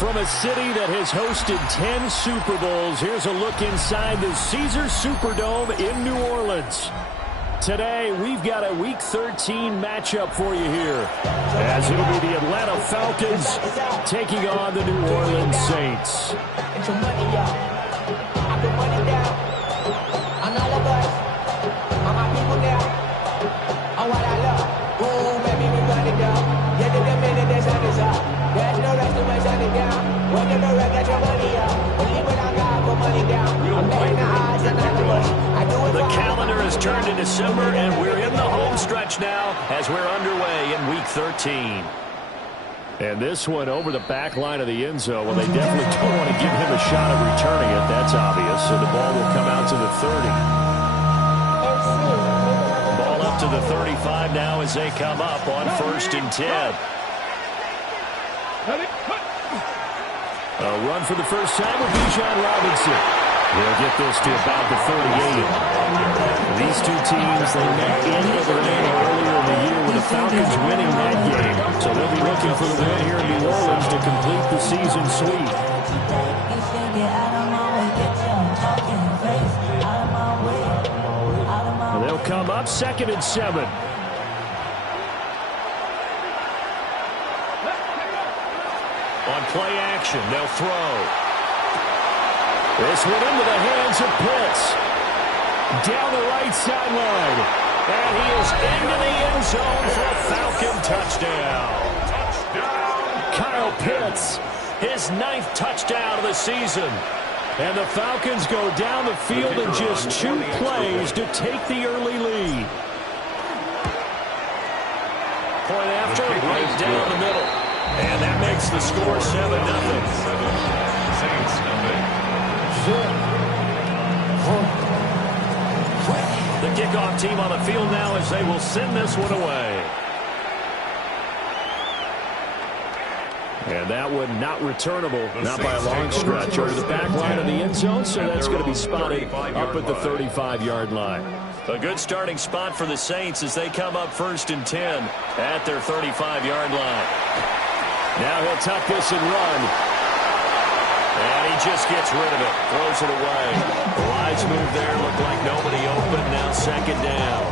From a city that has hosted 10 Super Bowls, here's a look inside the Caesars Superdome in New Orleans. Today, we've got a Week 13 matchup for you here, as it'll be the Atlanta Falcons taking on the New Orleans Saints. The calendar has turned to December, and we're in the home stretch now as we're underway in Week 13. And this one over the back line of the end zone. Well, they definitely don't want to give him a shot at returning it. That's obvious. So the ball will come out to the 30. Ball up to the 35 now as they come up on 1st and 10. A run for the first time with Bijan Robinson. He'll get this to about the 38. These two teams, they met in Atlanta earlier in the year with the Falcons winning that game. So they'll be looking for the win here in New Orleans to complete the season sweep. And they'll come up 2nd and 7. On play action, they'll throw. This one into the hands of Pitts. Down the right sideline. And he is into the end zone for a Falcon touchdown. Kyle Pitts, his 9th touchdown of the season. And the Falcons go down the field in just 2 plays to take the early lead. Point after, right down the middle. And that makes the score 7-0. The kickoff team on the field now as they will send this one away. And that one not returnable, not by a long stretch, over the back line of the end zone, so that's going to be spotted up at the 35-yard line. A good starting spot for the Saints as they come up 1st and 10 at their 35-yard line. Now he'll tuck this and run. And he just gets rid of it. Throws it away. The wise move there. Looked like nobody open. Now 2nd down.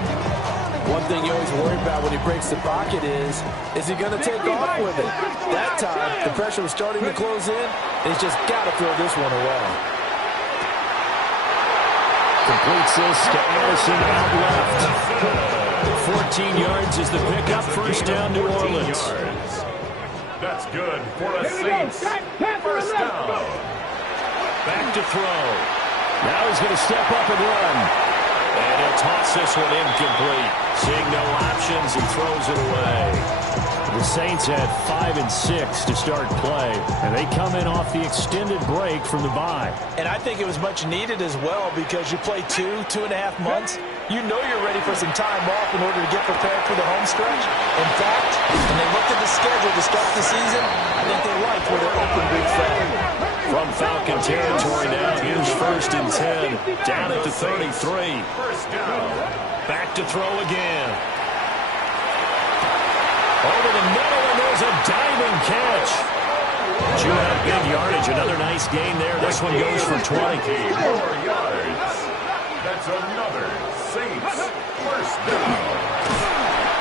One thing you always worry about when he breaks the pocket is he going to take off with it? That time, the pressure was starting to close in. He's just got to throw this one away. Completes this to Addison out left. 14 yards is the pickup. 1st down, New Orleans. That's good for a Saints. 1st down. Back to throw. Now he's going to step up and run. And he'll toss this one incomplete. Seeing no options, he throws it away. The Saints had 5 and 6 to start play, and they come in off the extended break from the bye. And I think it was much needed as well because you play 2.5 months. You know you're ready for some time off in order to get prepared for the home stretch. In fact, when they looked at the schedule to start the season, I think they liked where their open big fell. From Falcon territory now, here's 1st and 10, down at the 33. 1st down. Back to throw again. Over the middle, and there's a diving catch. Chew out big yardage. Another nice gain there. This one goes for 20. 4 yards. That's another Saints 1st down.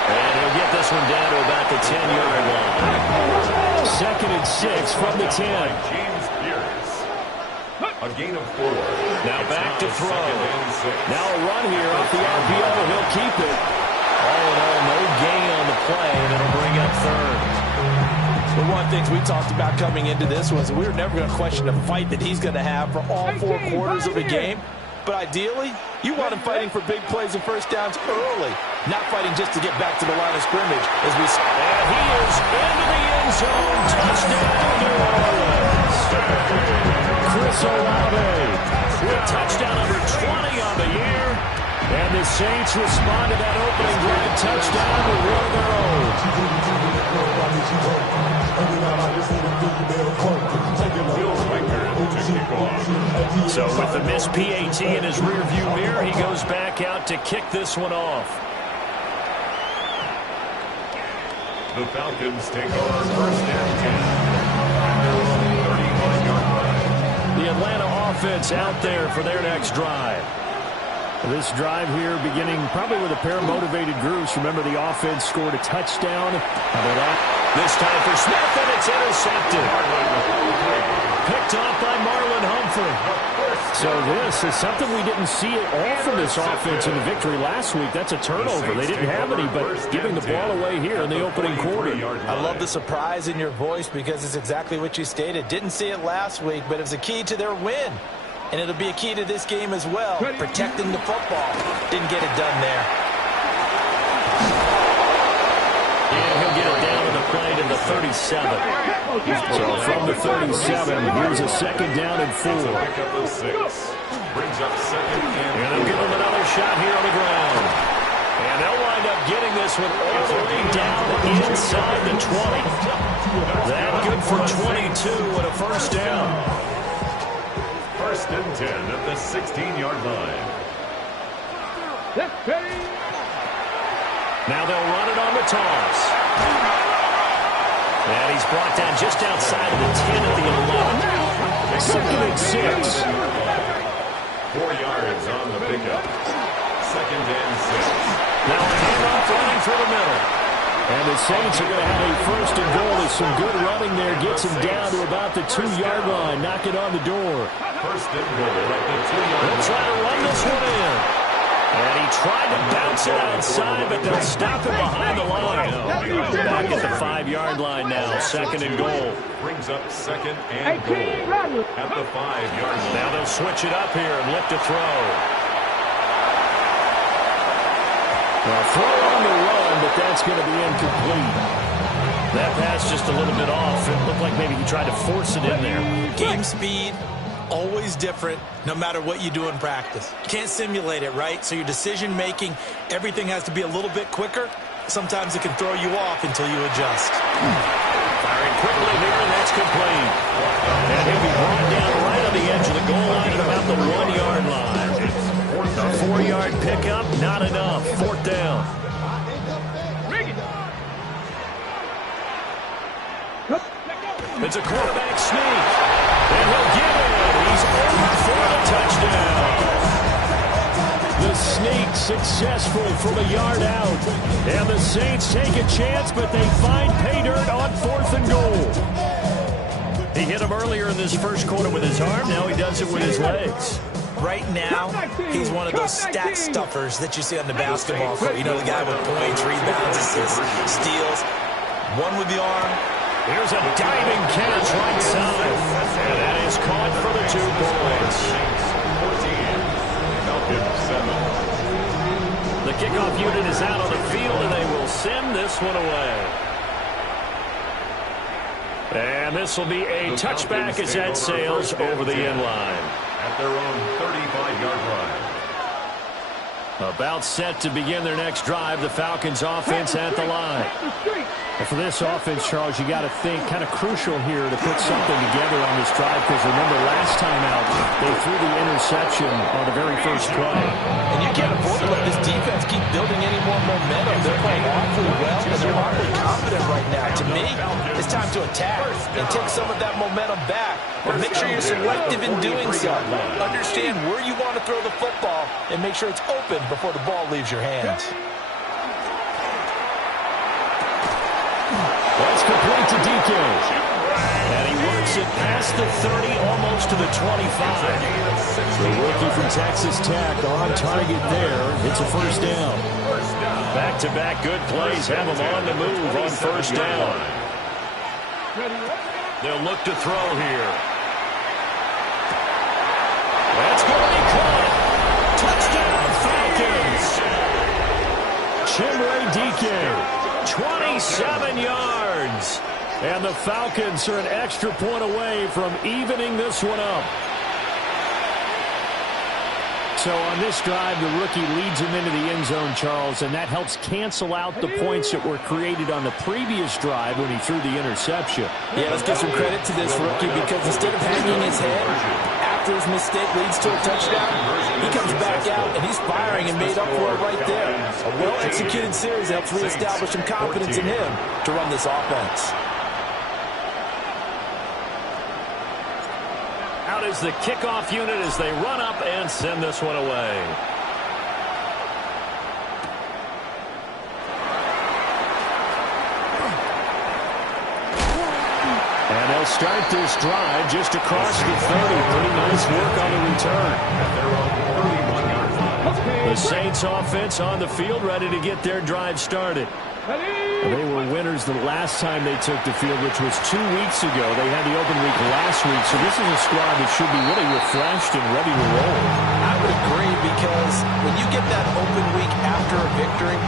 And he'll get this one down to about the 10-yard line. 2nd and 6 from the 10. James Pierce. A gain of 4. Now back to throw. Now a run here off the RPO. He'll keep it. All in all, no gain on the play, and it'll bring up 3rd. Well, one of the things we talked about coming into this was we were never going to question the fight that he's going to have for all 4 quarters of a game. But ideally, you want him fighting for big plays and 1st downs early, not fighting just to get back to the line of scrimmage. And he is into the end zone. Touchdown, New Orleans. Chris Olave with touchdown number 20 on the year. And the Saints respond to that opening drive touchdown with one of their own. So with the missed PAT in his rearview mirror, he goes back out to kick this one off. The Falcons take over first and 10 at their own 35-yard line. The Atlanta offense out there for their next drive. This drive here beginning probably with a pair of motivated groups. Remember, the offense scored a touchdown. How about that? This time for Smith, and it's intercepted. Picked off by Marlon Humphrey. So this is something we didn't see at all from this offense in the victory last week. That's a turnover. They didn't have any, but giving the ball away here in the opening quarter. I love the surprise in your voice because it's exactly what you stated. Didn't see it last week, but it's a key to their win. And it'll be a key to this game as well, protecting the football. Didn't get it done there. And he'll get it down to the play to the 37. So from the 37, here's a second down and 4. Brings up second And they'll give him another shot here on the ground. And they'll wind up getting this one all the way down inside the 20. That good for 22 and a first down. First and 10 at the 16-yard line. Now they'll run it on the toss. And he's brought down just outside of the 10 at the 11. Second and 6. 4 yards on the pickup. Second and 6. Now a handoff running for the middle. And the Saints are going to have a first and goal with some good running there. Gets him down to about the 2-yard line. Knock it on the door. First and goal at the 2-yard line. They'll try to run this one in. And he tried to bounce it outside, but they'll stop him behind the line. Back at the 5-yard line now. Second and goal. Brings up second and goal at the 5-yard line. Now they'll switch it up here and look to throw. Well, throw on the run, but that's going to be incomplete. That pass just a little bit off. It looked like maybe he tried to force it in there. Game speed, always different, no matter what you do in practice. You can't simulate it, right? So your decision-making, everything has to be a little bit quicker. Sometimes it can throw you off until you adjust. Firing quickly here, and that's complete. And he'll be brought down right on the edge of the goal line at about the 1-yard line. A 4-yard pickup, not enough. Fourth down. It's a quarterback sneak. And he'll get it. He's over for the touchdown. The sneak successful from a yard out. And the Saints take a chance, but they find pay dirt on 4th and goal. He hit him earlier in this first quarter with his arm. Now he does it with his legs. Right now, he's one of those stat stuffers that you see on the basketball court. You know, the guy with points, rebounds, assists, steals. One with the arm. Here's a diving catch right side. And that is caught for the 2 points. 14. The kickoff unit is out on the field, and they will send this one away. And this will be a touchback as that sails over the end line. At their own 35-yard line. About set to begin their next drive, the Falcons offense at the line. And for this offense, Charles, you got to think kind of crucial here to put something together on this drive, because remember last time out, they threw the interception on the very first play. And you can't afford to let this defense keep building any more momentum. They're playing awfully well, and they're awfully confident right now. To me, it's time to attack and take some of that momentum back. But make sure you're selective in doing so. Understand where you want to throw the football and make sure it's open before the ball leaves your hands. That's complete to DK. And he works it past the 30, almost to the 25. The rookie from Texas Tech on target there. It's a first down. Back-to-back good plays have him on the move on first down. They'll look to throw here. That's going to be caught. Touchdown, Falcons. Jimbo DK. 27 yards. And the Falcons are an extra point away from evening this one up. So on this drive, the rookie leads him into the end zone, Charles, and that helps cancel out the points that were created on the previous drive when he threw the interception. Yeah, let's give some credit to this rookie, because instead of hanging his head, after his mistake leads to a touchdown, he comes back out and he's firing and made up for it right there. A well-executed series helps reestablish some confidence in him to run this offense. Out is the kickoff unit as they run up and send this one away. And they'll start this drive just across the 30. Pretty nice work on the return. The Saints offense on the field, ready to get their drive started. They were winners the last time they took the field, which was 2 weeks ago. They had the open week last week, so this is a squad that should be really refreshed and ready to roll. I would agree, because when you get that open week after a victory,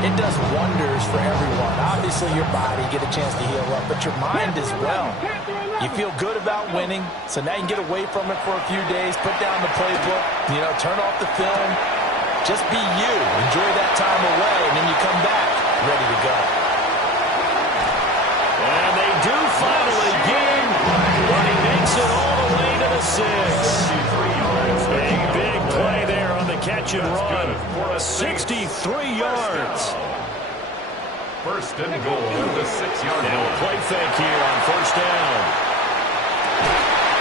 it does wonders for everyone. Obviously, your body, get a chance to heal up, but your mind as well. You feel good about winning, so now you can get away from it for a few days, put down the playbook, turn off the film, just be you. Enjoy that time away, and then you come back ready to go. And they do finally gain, but he makes it all the way to the 6. A big play there on the catch and run. 63 yards. First and goal at the 6-yard line. Now a play fake here on first down.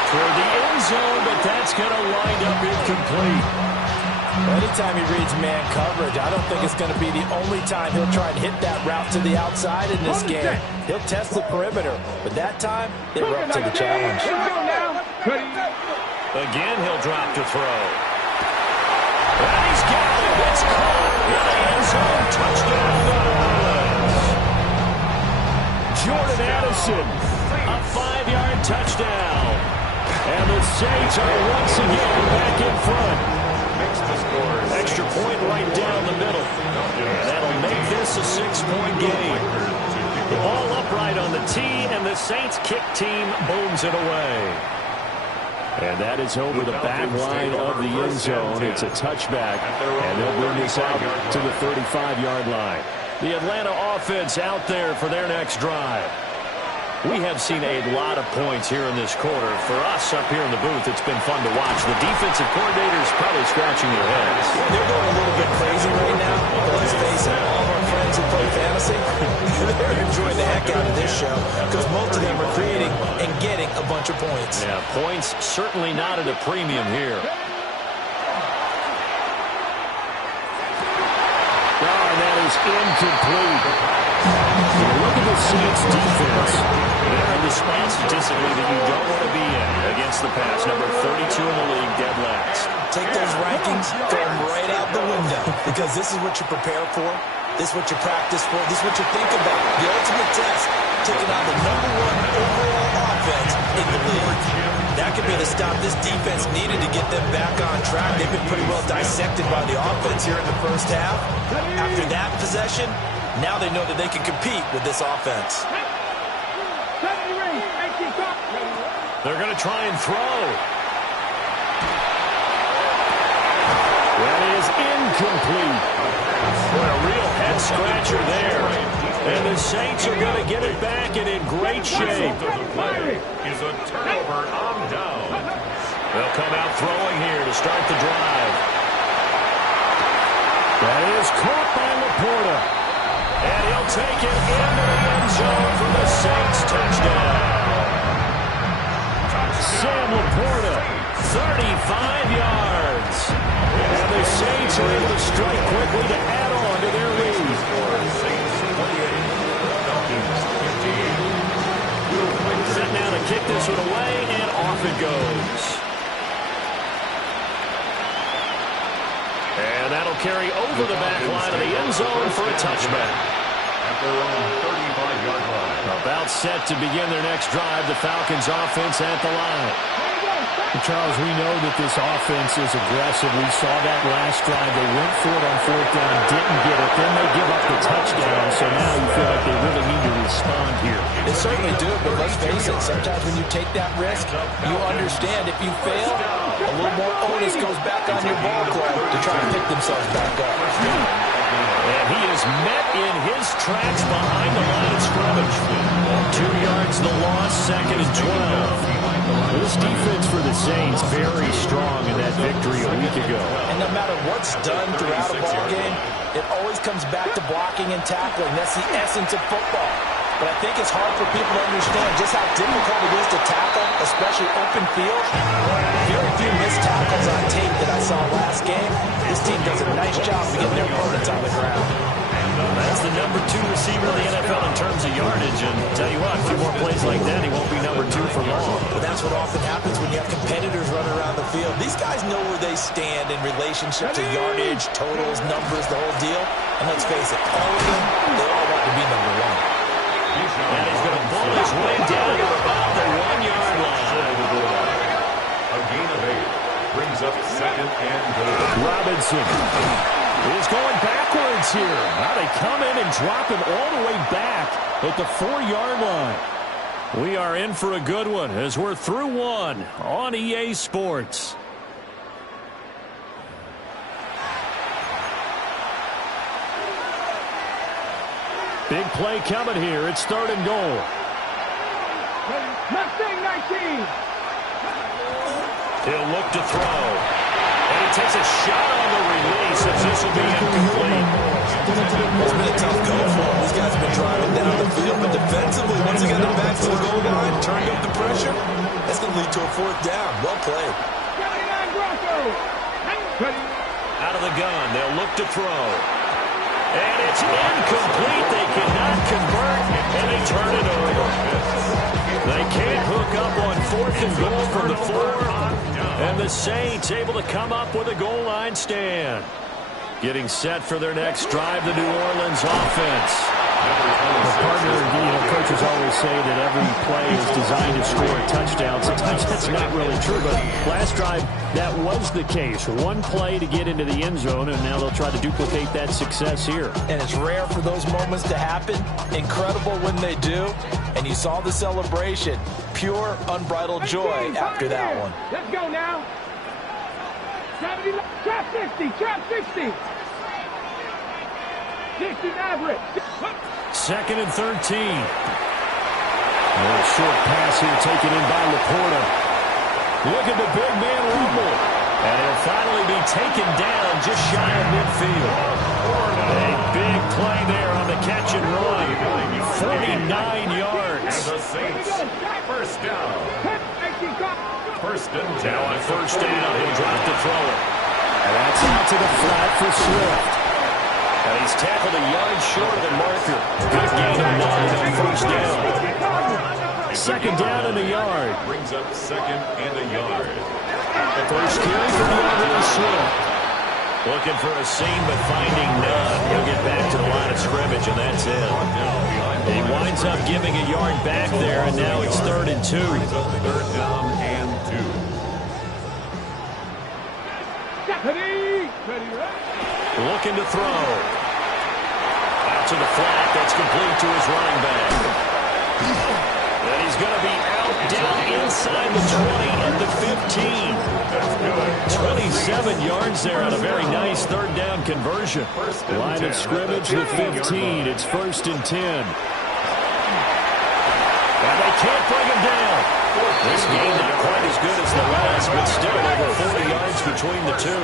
Toward the end zone, but that's going to wind up incomplete. Anytime he reads man coverage, I don't think it's going to be the only time he'll try and hit that route to the outside in this game. He'll test the perimeter, but that time, they were up to the challenge. Again, he'll drop to throw. And he's got it. It's caught in the end zone. Touchdown, New Orleans. Jordan Addison, a 5-yard touchdown. And the Saints are once again back in front. Extra point right down the middle. That'll make this a 6-point game. The ball upright on the tee, and the Saints kick team booms it away. And that is over the back line of the end zone. It's a touchback, and they'll bring this out to the 35-yard line. The Atlanta offense out there for their next drive. We have seen a lot of points here in this quarter. For us up here in the booth, it's been fun to watch. The defensive coordinators probably scratching their heads. They're going a little bit crazy right now, but let's face it, all of our friends who play fantasy, they're enjoying the heck out of this show because most of them are creating and getting a bunch of points. Yeah, points certainly not at a premium here. Oh, and that is incomplete. Look at the Saints defense. They're in the spot statistically that you don't want to be in against the pass. Number 32 in the league, dead last. Take those rankings, throw them right out the window, because this is what you prepare for. This is what you practice for. This is what you think about. The ultimate test, taking on the #1 overall offense in the league. That could be the stop this defense needed to get them back on track. They've been pretty well dissected by the offense here in the first half. After that possession, now they know that they can compete with this offense. They're going to try and throw. That is incomplete. What a real head-scratcher there. And the Saints are going to get it back and in great shape. The play is a turnover on down. They'll come out throwing here to start the drive. That is caught by Laporta. And he'll take it into the end zone for the Saints touchdown. Sam Laporta, 35 yards. And the Saints are able to strike quickly to add on to their lead. Set now to kick this one away, and off it goes. And that'll carry over the back line of the end zone for a touchback. At their own 35-yard line. About set to begin their next drive, the Falcons offense at the line. Charles, we know that this offense is aggressive. We saw that last drive. They went for it on 4th down, didn't get it. Then they give up the touchdown. So now you feel like they really need to respond here. They certainly do, but let's face it, sometimes when you take that risk, you understand if you fail, a little more onus goes back on your ball club to try to pick themselves back up. And he is met in his tracks behind the line of scrimmage. 2 yards the loss, 2nd and 12. This defense for the Saints very strong in that victory a week ago. And no matter what's done throughout a ball game, it always comes back to blocking and tackling. That's the essence of football. But I think it's hard for people to understand just how difficult it is to tackle, especially open field. Very few missed tackles on tape that I saw last game. This team does a nice job of getting their opponents on the ground. That's the number 2 receiver in the NFL in terms of yardage. And tell you what, a few more plays like that, he won't be number 2 for long. But that's what often happens when you have competitors running around the field. These guys know where they stand in relationship to yardage, totals, numbers, the whole deal. And let's face it, all of them, they all want to be number 1. And he's going to pull his way down to about the 1-yard line. A gain of 8 brings up 2nd and goal. Robinson is going backwards here. Now they come in and drop him all the way back at the 4-yard line. We are in for a good one as we're through one on EA Sports. Big play coming here. It's 3rd and goal. Mustang 19. He'll look to throw. And he takes a shot on the release as this will be incomplete. It's been a tough go for him. These guys have been driving down the field, but defensively, once he got them back to the goal line, turned up the pressure, that's going to lead to a 4th down. Well played. Out of the gun, they'll look to throw. And it's incomplete. They cannot convert, and they turn it over. They can't hook up on 4th and goal from the 4. And the Saints able to come up with a goal line stand. Getting set for their next drive, the New Orleans offense. Coaches always say that every play is designed to score a touchdown. Sometimes that's not really true, but last drive, that was the case. One play to get into the end zone, and now they'll try to duplicate that success here. And it's rare for those moments to happen. Incredible when they do. And you saw the celebration. Pure, unbridled joy after that one. Let's go now. Trap 60, trap 60. 60 average. 2nd and 13. A short pass here taken in by Laporta. Look at the big man rumble. And he'll finally be taken down just shy of midfield. A big play there on the catch and run. 49 yards. And the Saints, 1st down. 1st and 10. Now on 1st down, he'll drop to throw it. And that's out to the flat for Swift. And he's tackled a yard short of the marker. Good gain of 9 on 1st down. 2nd down in the yard. Brings up 2nd and a yard. First carry for DeAndre Swift. Looking for a seam, but finding none. He'll get back to the line of scrimmage, and that's it. He winds up giving a yard back there, and now it's 3rd and 2. 3rd down and 2. Looking to throw. Out to the flat. That's complete to his running back. And he's going to be out down inside the 20 and the 15. That's good. 27 yards there on a very nice 3rd down conversion. Line of scrimmage, the 15. It's 1st and 10. And they can't bring him down. This game not quite as good as the last, but still over 40 yards between the two.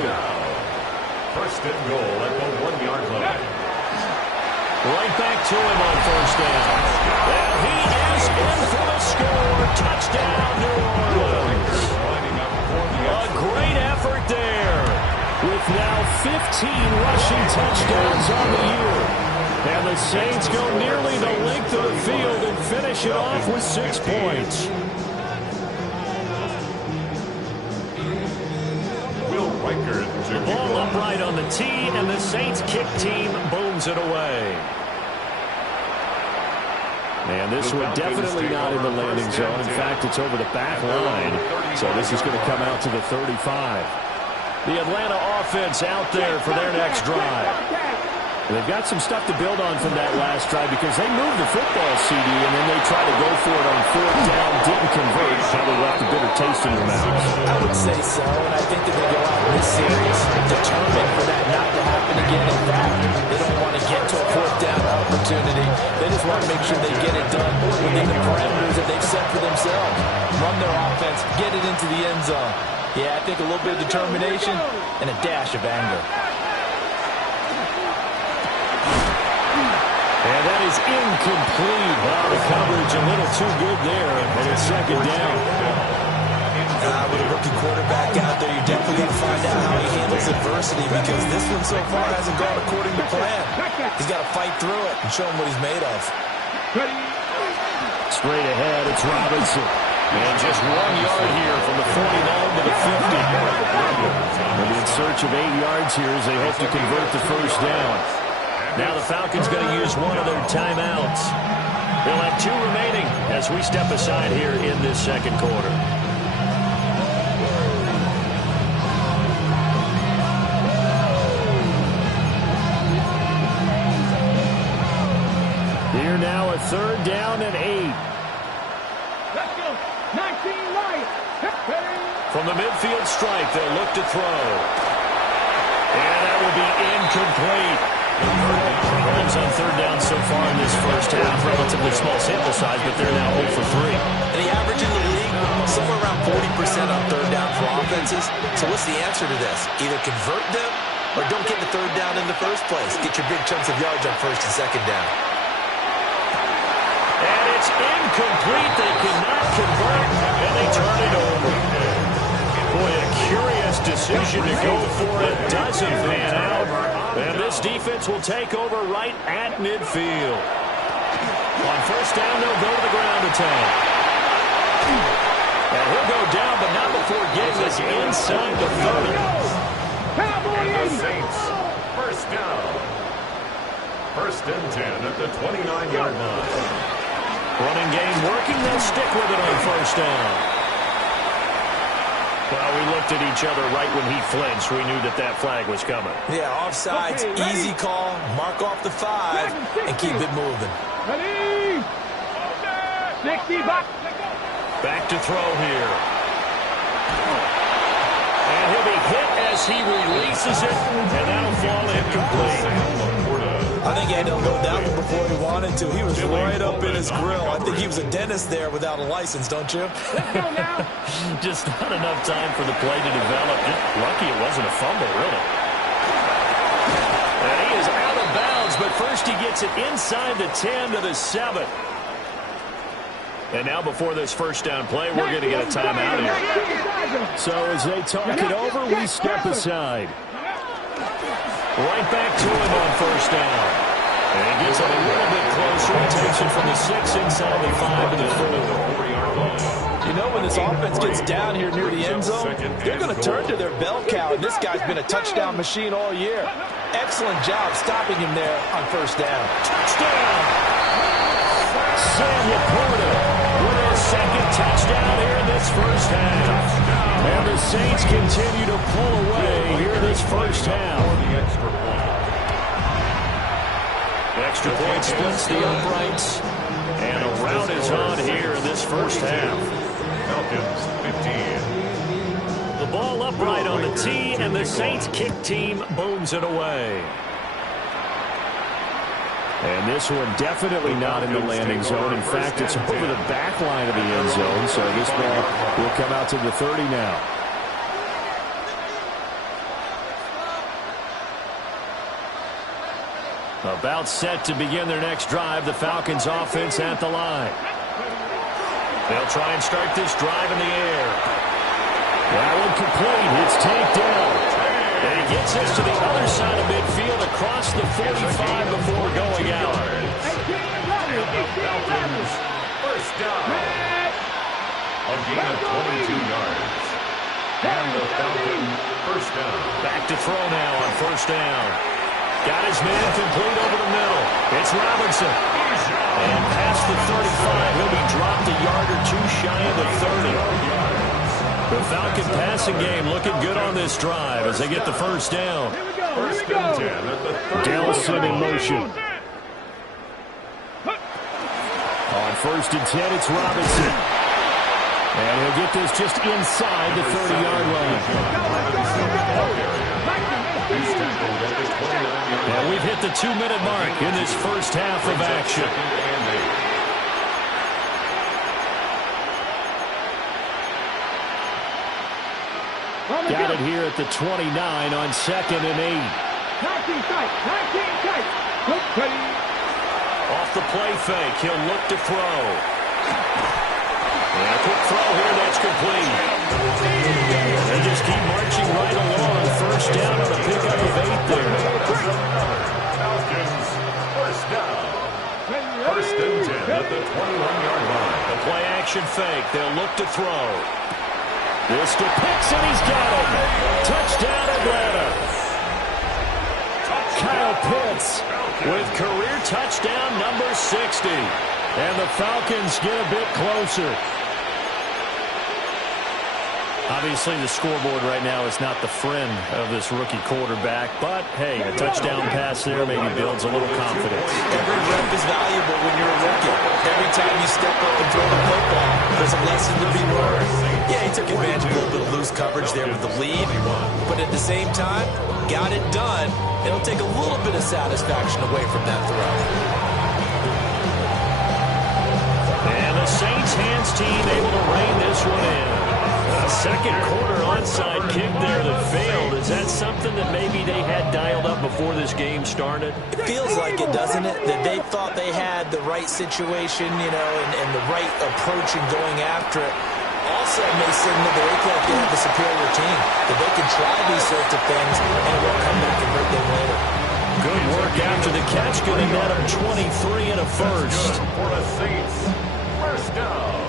1st and goal at the 1-yard line. Right back to him on 1st down. And he is in for the score. Touchdown, New Orleans. A great effort there. With now 15 rushing touchdowns on the year. And the Saints go nearly the length of the field and finish it off with 6 points. Ball upright on the tee, and the Saints kick team booms it away. And this one definitely not in the landing zone. In fact, it's over the back line. So this is going to come out to the 35. The Atlanta offense out there for their next drive. They've got some stuff to build on from that last drive because they moved the football, CD, and then they tried to go for it on 4th down, didn't convert, probably left a bitter taste in their mouths. I would say so, and I think that they go out in this series determined for that not to happen again. In fact, they don't want to get to a 4th down opportunity. They just want want to make sure they get it done within the parameters that they've set for themselves. Run their offense, get it into the end zone. Yeah, I think a little bit of determination and a dash of anger. And that is incomplete. Wow, the coverage a little too good there, and it's second down. With a rookie quarterback out there, you definitely need to find out how he handles adversity, because this one so far hasn't gone according to plan. He's got to fight through it and show him what he's made of. Straight ahead, it's Robinson. And just 1 yard here from the 49 to the 50. They'll be in search of 8 yards here as they hope to convert the first down. Now the Falcons going to use one of their timeouts. They'll have 2 remaining as we step aside here in this second quarter. Here now a third down and 8. Let's go. 19 right. From the midfield strike, they'll look to throw. And that will be incomplete. Problems on third down so far in this first half. Relatively small sample size, but they're now 0 for 3. And the average in the league, somewhere around 40% on third down for offenses. So what's the answer to this? Either convert them or don't get the third down in the first place. Get your big chunks of yards on first and second down. And it's incomplete. They cannot convert, and they turn it over. Boy, a curious decision to go for it. Doesn't pan out. And this defense will take over right at midfield. On first down, they'll go to the ground attack. And he'll go down, but not before getting this inside the 30. And the Saints, first down. First and 10 at the 29-yard line. Running game working. They'll stick with it on first down. Well, we looked at each other right when he flinched. We knew that that flag was coming. Yeah, offsides, easy call. Mark off the 5 and keep it moving. Ready. 60 back. Back to throw here. And he'll be hit as he releases it, and that'll fall incomplete. I think he had to go that one before he wanted to. He was right up in his grill. I think he was a dentist there without a license, don't you? Just not enough time for the play to develop. Just lucky it wasn't a fumble, really. And he is out of bounds, but first he gets it inside the 10 to the 7. And now before this first down play, we're going to get a timeout here. So as they talk it over, we step aside. Right back to him on first down. And he gets it a little bit closer. He takes it from the 6 inside the 5 to the 4. You know, when this offense gets down here near the end zone, they're going to turn to their bell cow, and this guy's been a touchdown machine all year. Excellent job stopping him there on first down. Touchdown! Sam Laporta with his second touchdown here in this first half. And the Saints continue to pull away here this first half. Extra point splits the uprights. And a rout is on here in this first half. Falcons, 15. The ball upright on the tee, and the Saints kick team booms it away. And this one definitely not in the landing zone. In fact, it's over the back line of the end zone, so this ball will come out to the 30 now. About set to begin their next drive, the Falcons offense at the line. They'll try and start this drive in the air. That one complete. It's taken down. And he gets this to the other side of midfield across the 45 before going out. Falcons, first down. A gain of 22 yards. And the Falcons, first down. Back to throw now on first down. Got his man complete over the middle. It's Robinson. And past the 35, he'll be dropped a yard or two shy of the 30. The Falcon passing game looking good on this drive as they get the first down. First and 10 at the 30. Dellison in motion. On first and 10, it's Robinson. And he'll get this just inside the 30-yard line. And we've hit the 2-minute mark in this first half of action. Got it here at the 29 on 2nd and 8. 19 tight. 19 tight. Ready. Off the play fake, he'll look to throw. And a quick throw here, that's complete. They just keep marching right along. First down on a pickup of 8 there. Falcons, first down. First and 10 at the 21-yard line. The play action fake, they'll look to throw. This to Pitts, and he's got him. Touchdown, Atlanta. Kyle Pitts with career touchdown number 60. And the Falcons get a bit closer. Obviously, the scoreboard right now is not the friend of this rookie quarterback. But, hey, a touchdown pass there maybe builds a little confidence. Every rep is valuable when you're a rookie. Every time you step up and throw the football, there's a lesson to be learned. Yeah, he took advantage of a little bit of loose coverage there with the lead. But at the same time, got it done. It'll take a little bit of satisfaction away from that throw. And the Saints hands team able to rein this one in. A second quarter onside kick there that failed. Is that something that maybe they had dialed up before this game started? It feels like it, doesn't it? That they thought they had the right situation, you know, and the right approach in going after it. Also may signal that they feel like they have the superior team, that they can try these sorts of things and it will come back and hurt them later. Good work after the catch, getting that of 23 and a first. For the Saints, first down.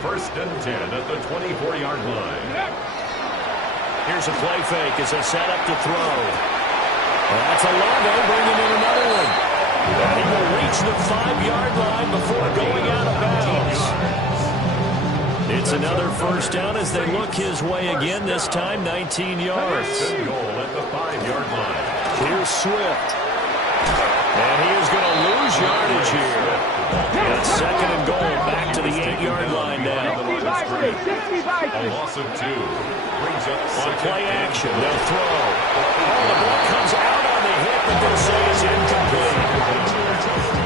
First and 10 at the 24-yard line. Here's a play fake as they set up to throw. That's a Lago bringing in another one. And he will reach the 5-yard line before going out of bounds. It's another first down as they look his way again, this time 19 yards. First and goal at the 5-yard line. Here's Swift. And he is going to lose yardage here. And second and goal back to the 8-yard line now. 60 A loss of 2. Brings up On play action, they'll throw. Oh, the ball comes out on the hit, but they'll say it's incomplete.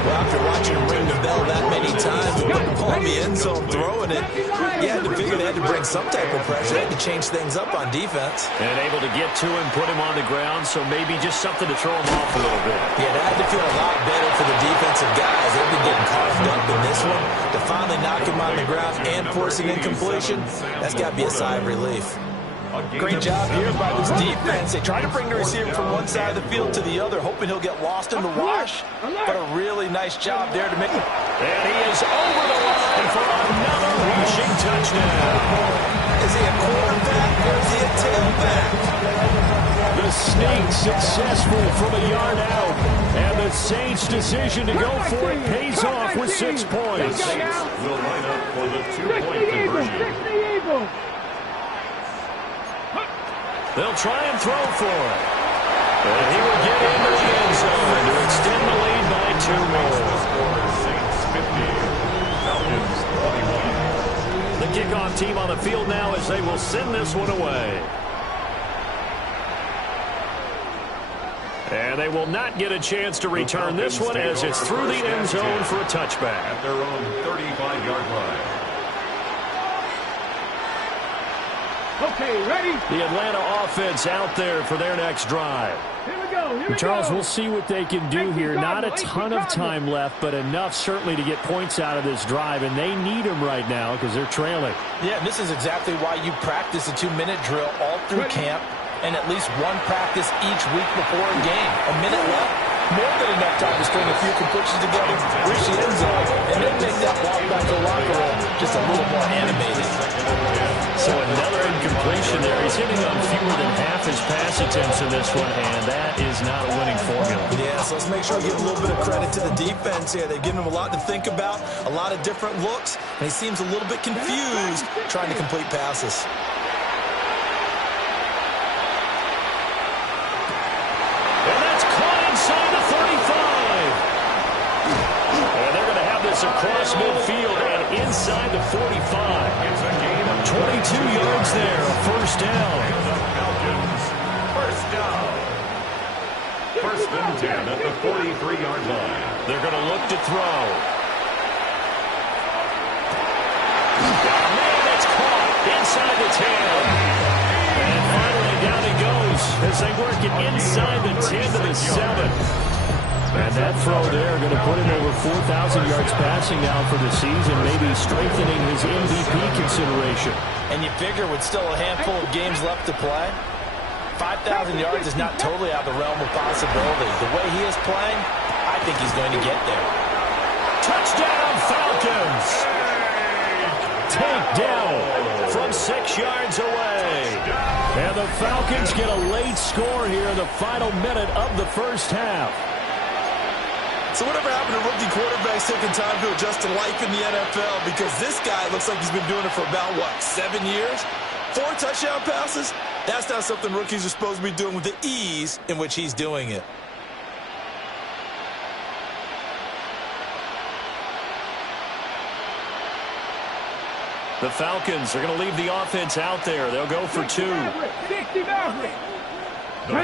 Well, after watching him ring the bell that many times and putting the ball in the end zone, throwing it, you had to figure they had to bring some type of pressure. They had to change things up on defense. And able to get to him, put him on the ground, so maybe just something to throw him off a little bit. Yeah, that had to feel a lot better for the defensive guys. They've been getting carved up in this one. To finally knock him on the ground and force an incompletion, that's got to be a sigh of relief. Great job here by this defense. They try to bring the receiver from one side of the field to the other, hoping he'll get lost in the wash. But a really nice job there to make it. And he is over the line for another rushing touchdown. Is he a quarterback or is he a tailback? The sneak successful from a yard out. And the Saints' decision to go for it pays off with 6 points. will line up for the 2-point conversion. They'll try and throw for it. And he will get into the end zone to extend the lead by 2 more. Saints 50, Falcons 21. The kickoff team on the field now as they will send this one away. And they will not get a chance to return this one as it's through the end zone for a touchback. At their own 35-yard line. Okay, ready? The Atlanta offense out there for their next drive. Here we go. Here we Charles, go. we'll see what they can do here. Not a ton of time left, but enough certainly to get points out of this drive, and they need them right now because they're trailing. Yeah, and this is exactly why you practice a 2-minute drill all through camp and at least one practice each week before a game. A minute left. More than enough time to string a few completions together, reach the end zone, and then take that walk back to the locker room just a little more animated. So another incompletion there. He's hitting on fewer than half his pass attempts in this one, and that is not a winning formula. Yeah, so let's make sure we give a little bit of credit to the defense here. They've given him a lot to think about, a lot of different looks, and he seems a little bit confused trying to complete passes. Across midfield and inside the 45. It's a gain of 22 yards there, a first down. Falcons, first down. First and 10 at the 43-yard line. They're going to look to throw. Man, it's caught inside the 10. as they work it inside the 10 to the 7. And that throw there going to put him over 4,000 yards passing now for the season, maybe strengthening his MVP consideration. And you figure with still a handful of games left to play, 5,000 yards is not totally out of the realm of possibility. The way he is playing, I think he's going to get there. Touchdown, Falcons! Takedown from 6 yards away. And the Falcons get a late score here in the final minute of the first half. So whatever happened to rookie quarterbacks taking time to adjust to life in the NFL? Because this guy looks like he's been doing it for about, 7 years? 4 touchdown passes? That's not something rookies are supposed to be doing with the ease in which he's doing it. The Falcons are going to leave the offense out there. They'll go for 2. The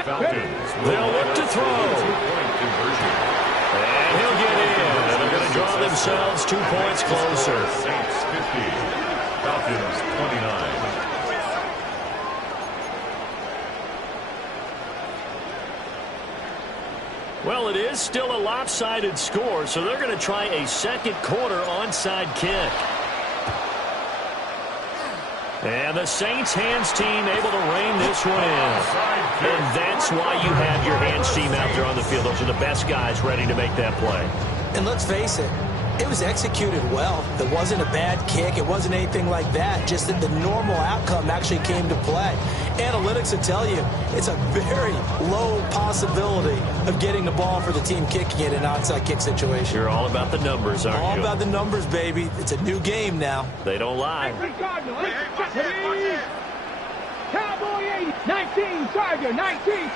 Falcons. They'll look to throw. And he'll get in. And they're going to draw themselves 2 points closer. Saints 50. Falcons 29. Well, it is still a lopsided score, so they're going to try a second quarter onside kick. And the Saints hands team able to rein this one in. And that's why you have your hands team out there on the field. Those are the best guys ready to make that play. And let's face it, it was executed well. It wasn't a bad kick. It wasn't anything like that. Just that the normal outcome actually came to play. Analytics will tell you it's a very low possibility of getting the ball for the team kicking it in an onside kick situation. You're all about the numbers, aren't you? All about the numbers, baby. It's a new game now. They don't lie. Cowboy 80, 19, Charger, 19.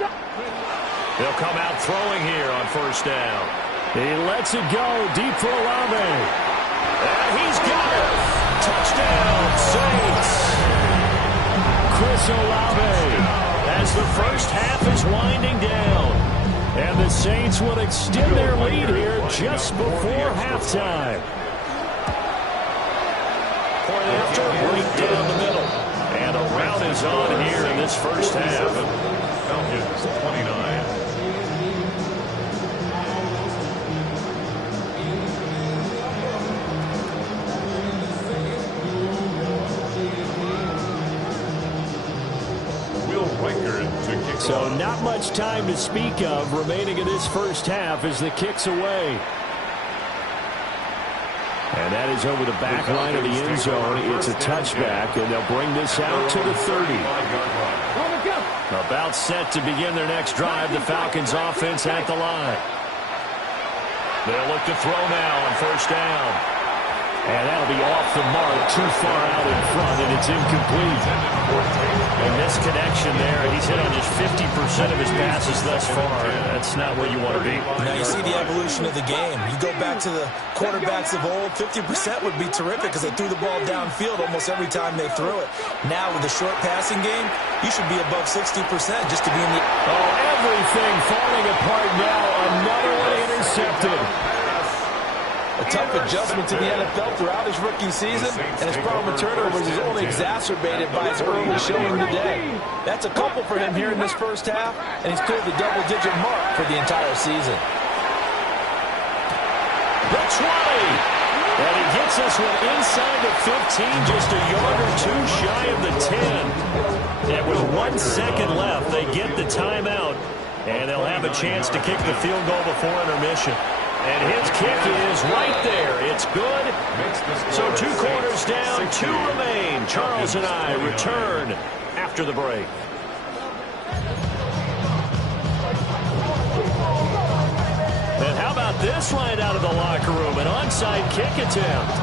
They'll come out throwing here on first down. He lets it go deep for Olave. And he's got it. Touchdown, Saints. Chris Olave as the first half is winding down. And the Saints will extend their lead here just before halftime. Point after, right down the middle. And a rout is on here in this first half. Falcons 29. So not much time to speak of remaining in this first half as the kick's away. And that is over the back line of the end zone. It's a touchback, and they'll bring this out to the 30. About set to begin their next drive, the Falcons offense at the line. They'll look to throw now on first down. And that'll be off the mark, too far out in front, and it's incomplete. And this connection there, he's hit on just 50% of his passes thus far. That's not where you want to be. Now you see the evolution of the game. You go back to the quarterbacks of old, 50% would be terrific because they threw the ball downfield almost every time they threw it. Now with the short passing game, you should be above 60% just to be in the... Oh, everything falling apart now. Another one intercepted. A tough adjustment to the NFL throughout his rookie season, and his problem with turnovers is only exacerbated by his early showing today. That's a couple for him here in this first half, and he's cleared the double-digit mark for the entire season. The 20. And he gets this one inside the 15, just a yard or two shy of the 10. And with 1 second left, they get the timeout, and they'll have a chance to kick the field goal before intermission. And his kick is right there. It's good. So 2 quarters down, 2 remain. Charles and I return after the break. And how about this right out of the locker room? An onside kick attempt.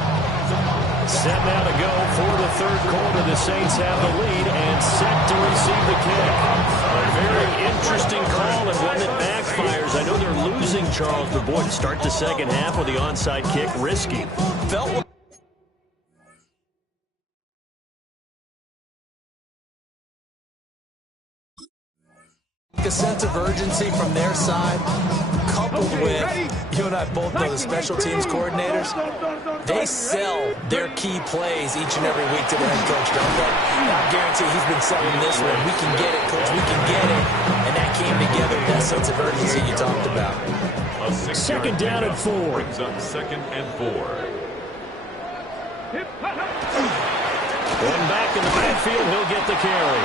Set now to go for the third quarter. The Saints have the lead and set to receive the kick. A very interesting call and one that backfires. I know they're losing Charles, but boy, to start the second half with the onside kick, risky. Felt a sense of urgency from their side. coupled with, you and I both know the special teams coordinators, they sell their key plays each and every week to the head coach, don't they? I guarantee he's been selling this one. We can get it, coach, we can get it. And that came together with that sense of urgency you talked about. Second down and 4. Brings up 2nd and 4. One back in the backfield, he'll get the carry.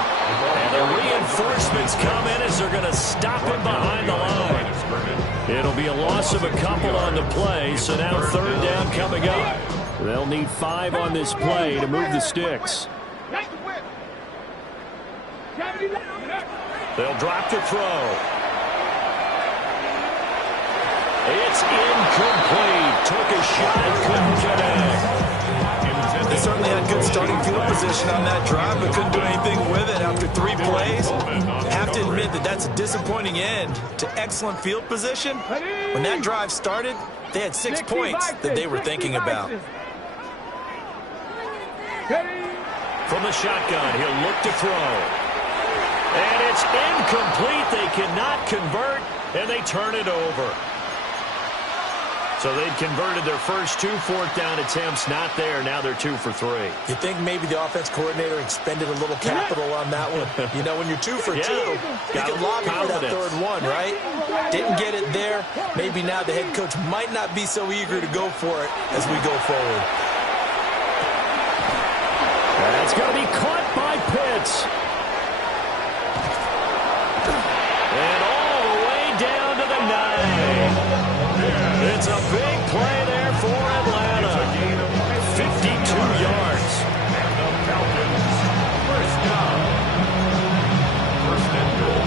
And the reinforcements come in as they're going to stop him behind the line. It'll be a loss of a couple on the play, so now 3rd down coming up. They'll need 5 on this play to move the sticks. They'll drop to throw. It's incomplete. Took a shot, couldn't connect. They certainly had good starting field position on that drive, but couldn't do anything with it after 3 plays. Have to admit that that's a disappointing end to excellent field position. When that drive started, they had 6 points that they were thinking about. From the shotgun, he'll look to throw. And it's incomplete. They cannot convert, and they turn it over. So they'd converted their first 2 4th down attempts, not there. Now they're 2 for 3. You think maybe the offense coordinator expended a little capital on that one? You know, when you're 2 for 2, you can lobby for that 3rd one, right? Didn't get it there. Maybe now the head coach might not be so eager to go for it as we go forward. That's going to be caught by Pitts. And all the way down to the 9. It's a big play there for Atlanta. 52 yards. And the Falcons, 1st down. 1st and goal,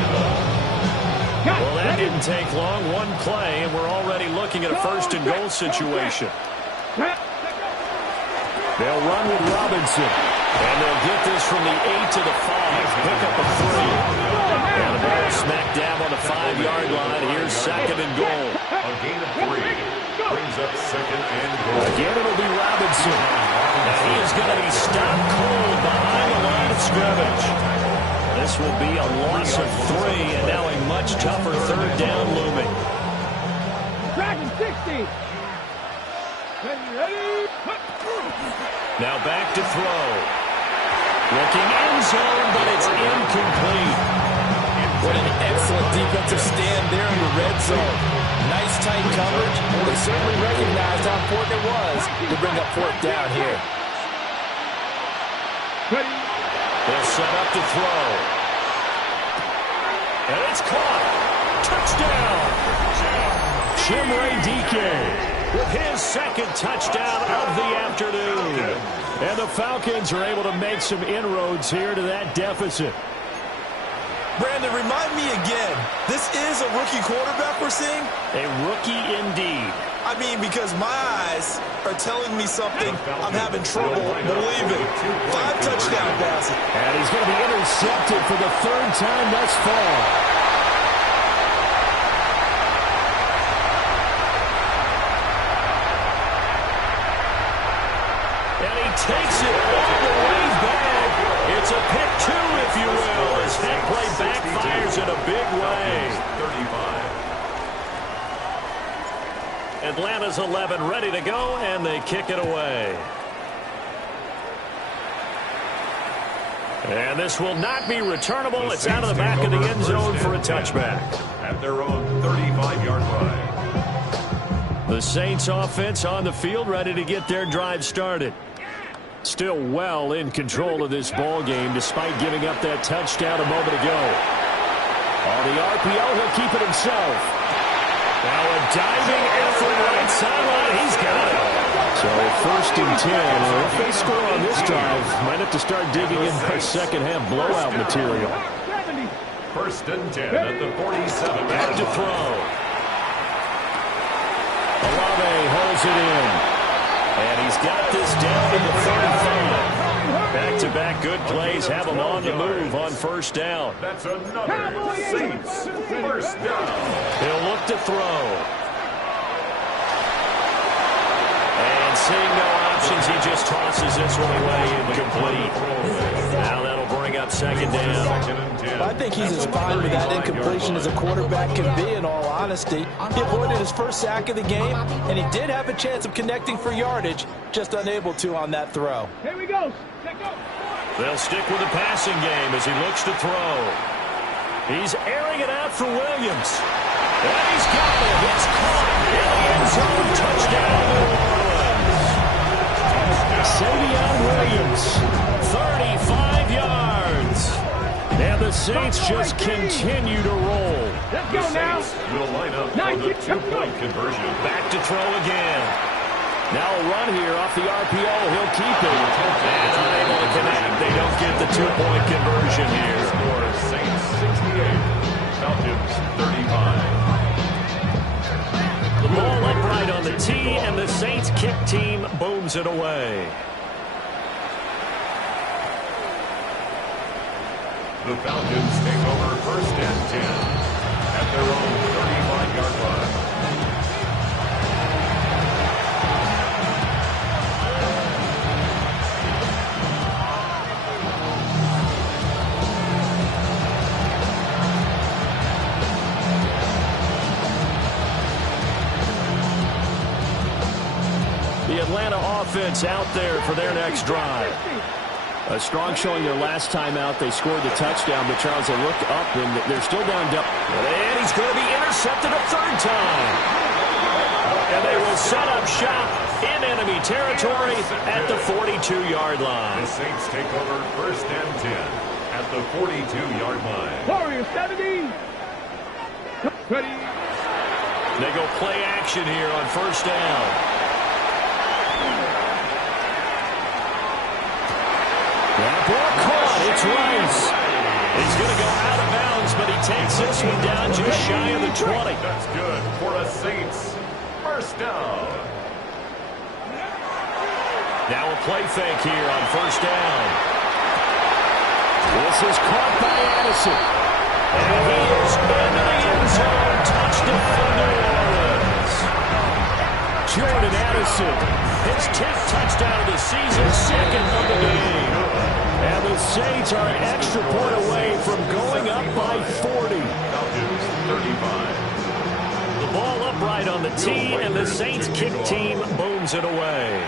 Atlanta. Well, that didn't take long. 1 play, and we're already looking at a 1st and goal situation. They'll run with Robinson. And they'll get this from the 8 to the 5. Pick up a 3. And the ball smack dab on the 5-yard line. Here's 2nd and goal. A gain of 3. Brings up 2nd and goal. Again, it'll be Robinson. And he is going to be stopped cold behind the line of scrimmage. This will be a loss of 3, and now a much tougher 3rd down looming. Dragon 60. Now back to throw. Looking end zone, but it's incomplete. What an excellent defensive stand there in the red zone. Nice tight coverage. They certainly recognized how important it was to bring up 4th down here. They'll set up to throw. And it's caught. Touchdown. Chimere DK with his 2nd touchdown of the afternoon. And the Falcons are able to make some inroads here to that deficit. Brandon, remind me again, this is a rookie quarterback we're seeing? A rookie indeed. I mean, because my eyes are telling me something I'm having trouble believing. 5 touchdown passes. And he's going to be intercepted for the 3rd time thus far. And he takes it all the way back. It's a pick 2, if you will, as that play backfires in a big way. 35. Atlanta's 11 ready to go, and they kick it away. And this will not be returnable. It's out of the back of the end zone for a touchback. At their own 35-yard line. The Saints offense on the field, ready to get their drive started. Still well in control of this ball game, despite giving up that touchdown a moment ago. On the RPO, he'll keep it himself. Now a diving effort right sideline. He's got it. So 1st and 10. If they score on this drive, might have to start digging in for second half blowout material. 1st and 10 at the 47. Back to throw. Olave holds it in. And he's got this down to the 35. Back-to-back good plays have him on the move on 1st down. That's another Saints 1st down. He'll look to throw. Seeing no options, he just tosses this one away incomplete. Now that'll bring bring up second down. I think he's as fine with that incompletion as a quarterback can be, in all honesty. He avoided his first sack of the game, and he did have a chance of connecting for yardage, just unable to on that throw. Here we go. They'll stick with the passing game as he looks to throw. He's airing it out for Williams. And he's got it. It's caught in the end zone. Touchdown, New Orleans. Savion Williams, 35 yards. And the Saints just continue to roll. Let's go now. Will line up for the two-point conversion. Back to throw again. Now a run here off the RPO. He'll keep it. And unable to connect. They don't get the two-point conversion here. Score Saints 68, Falcons 35. The ball upright on the tee, and the Saints kick team booms it away. The Falcons take over first and 10 at their own 35-yard line. The Atlanta offense out there for their next drive. A strong showing their last time out. They scored the touchdown, but Charles, they look up and they're still down. And he's going to be intercepted a third time. And they will set up shop in enemy territory at the 42-yard line. The Saints take over first and 10 at the 42-yard line. Warriors 70. Ready. They go play action here on first down. That ball caught. It's Rice. He's going to go out of bounds, but he takes this one down just shy of the 20. That's good for the Saints. First down. Now a play fake here on first down. This is caught by Addison. And he is into the end zone. Touchdown, New Orleans. Jordan Addison, his 10th touchdown of the season, second of the game. And the Saints are an extra point away from going up by 40. Falcons 35. The ball upright on the tee, and the Saints kick team booms it away.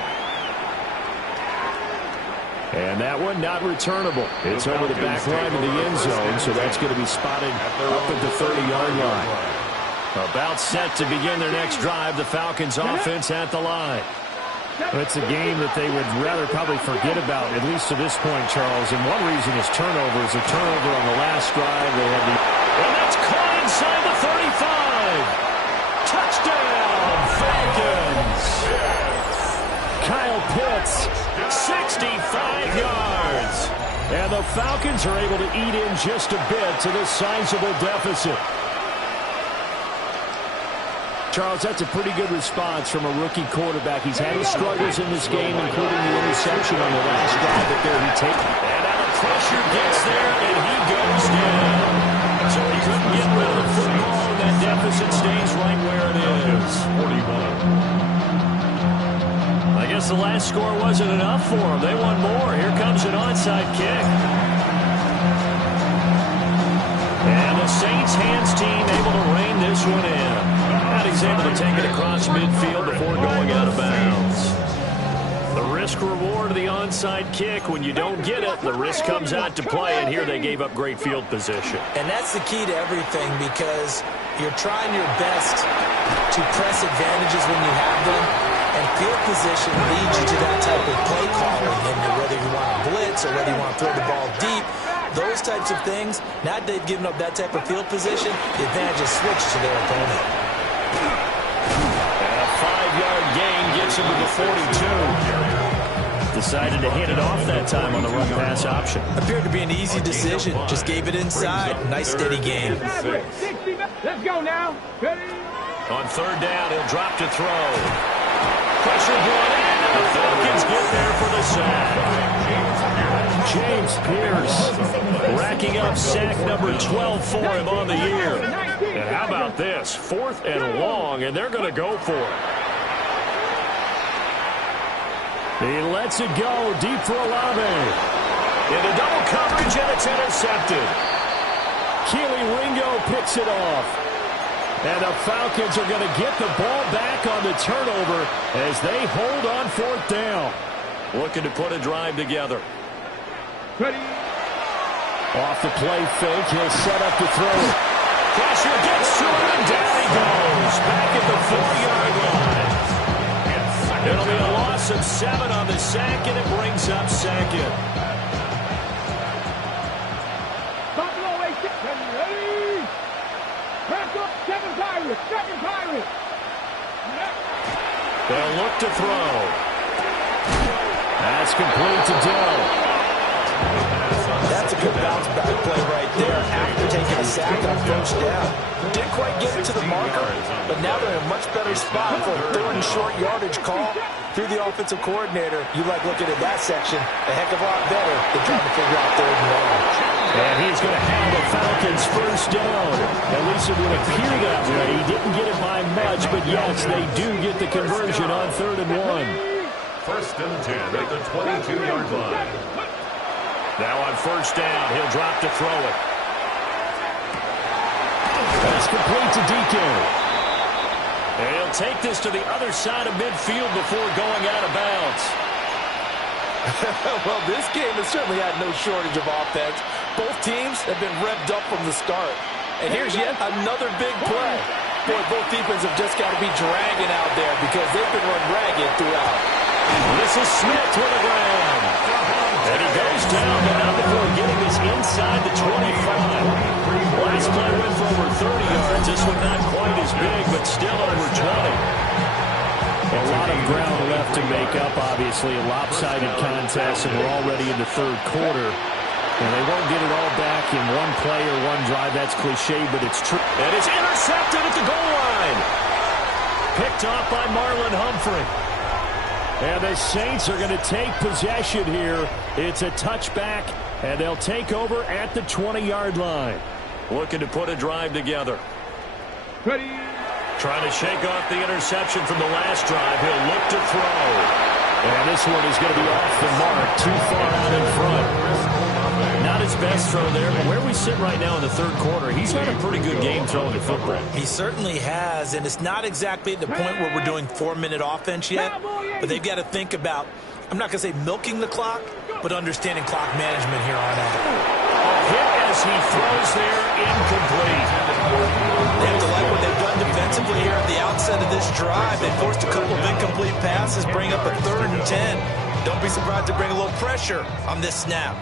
And that one not returnable. It's over the back line of the end zone, so that's going to be spotted up at the 30-yard line. About set to begin their next drive, the Falcons offense at the line. It's a game that they would rather probably forget about, at least to this point, Charles. And one reason is turnovers. A turnover on the last drive. They had the... And that's caught inside the 35. Touchdown, Falcons. Kyle Pitts, 65 yards. And the Falcons are able to eat in just a bit to this sizable deficit. Charles, that's a pretty good response from a rookie quarterback. He's had his struggles in this game, including the interception on the last drive, but there he takes it. And now the pressure gets there, and he goes down. So he couldn't get rid of the football, and that deficit stays right where it is. 41. I guess the last score wasn't enough for them. They want more. Here comes an onside kick. And the Saints hands team able to rein this one in. And he's able to take it across midfield before going out of bounds. The risk reward of the onside kick. When you don't get it, the risk comes out to play, and here they gave up great field position. And that's the key to everything, because you're trying your best to press advantages when you have them, and field position leads you to that type of play calling, and whether you want to blitz or whether you want to throw the ball deep, those types of things. Now that they've given up that type of field position, the advantage is switched to their opponent. And a 5-yard gain gets him to the 42. Decided to hand it off that time on the run pass option. Appeared to be an easy decision. Just gave it inside. Nice steady game. Let's go now. Ready. On third down, he'll drop to throw. Pressure brought in, and the Falcons get there for the sack. James Pierce racking up sack number 12 for him on the year. And how about this? 4th and long, and they're going to go for it. He lets it go deep for Olave. Into double coverage, and it's intercepted. Keely Ringo picks it off. And the Falcons are going to get the ball back on the turnover as they hold on fourth down. Looking to put a drive together. Ready. Off the play fake, he'll set up to throw it. Pressure gets to him, and down he goes. Back at the 4-yard line. It'll be a loss of 7 on the sack, and it brings up second. Buffalo 8-6. Ready. Back up. Second pirate. They'll look to throw. That's complete to Dill. That's a good bounce-back play right there after taking a sack on first down. Didn't quite get it to the marker, but now they're in a much better spot for a third and short yardage call through the offensive coordinator. You like looking at that section a heck of a lot better than trying to figure out third and long. And he's going to have the Falcons first down. At least it would appear that way. He didn't get it by much, but yes, they do get the conversion on 3rd and 1. First and 10 at the 22-yard line. Now on first down, he'll drop to throw it. That's complete to DK. And he'll take this to the other side of midfield before going out of bounds. Well, this game has certainly had no shortage of offense. Both teams have been revved up from the start. And here's yet another big play. Boy, both defenses have just got to be dragging out there because they've been run ragged throughout. This is Smith to the ground. And he goes down, but not before getting this inside the 25. Last play went for over 30 yards. This one not quite as big, but still over 20. A lot of ground left to make up, obviously. A lopsided contest, and we're already in the third quarter. And they won't get it all back in one play or one drive. That's cliche, but it's true. And it's intercepted at the goal line. Picked off by Marlon Humphrey. And the Saints are going to take possession here. It's a touchback, and they'll take over at the 20-yard line. Looking to put a drive together. Ready. Trying to shake off the interception from the last drive. He'll look to throw. And this one is going to be off the mark. Too far out in front. Not his best throw there, but where we sit right now in the third quarter, he's had a pretty good game throwing the football. He certainly has, and it's not exactly at the point where we're doing 4-minute offense yet, but they've got to think about, I'm not going to say milking the clock, but understanding clock management here on out. Hit as he throws there, incomplete. They have to like what they've done defensively here at the outset of this drive. They forced a couple of incomplete passes, bring up a 3rd and 10. Don't be surprised to bring a little pressure on this snap.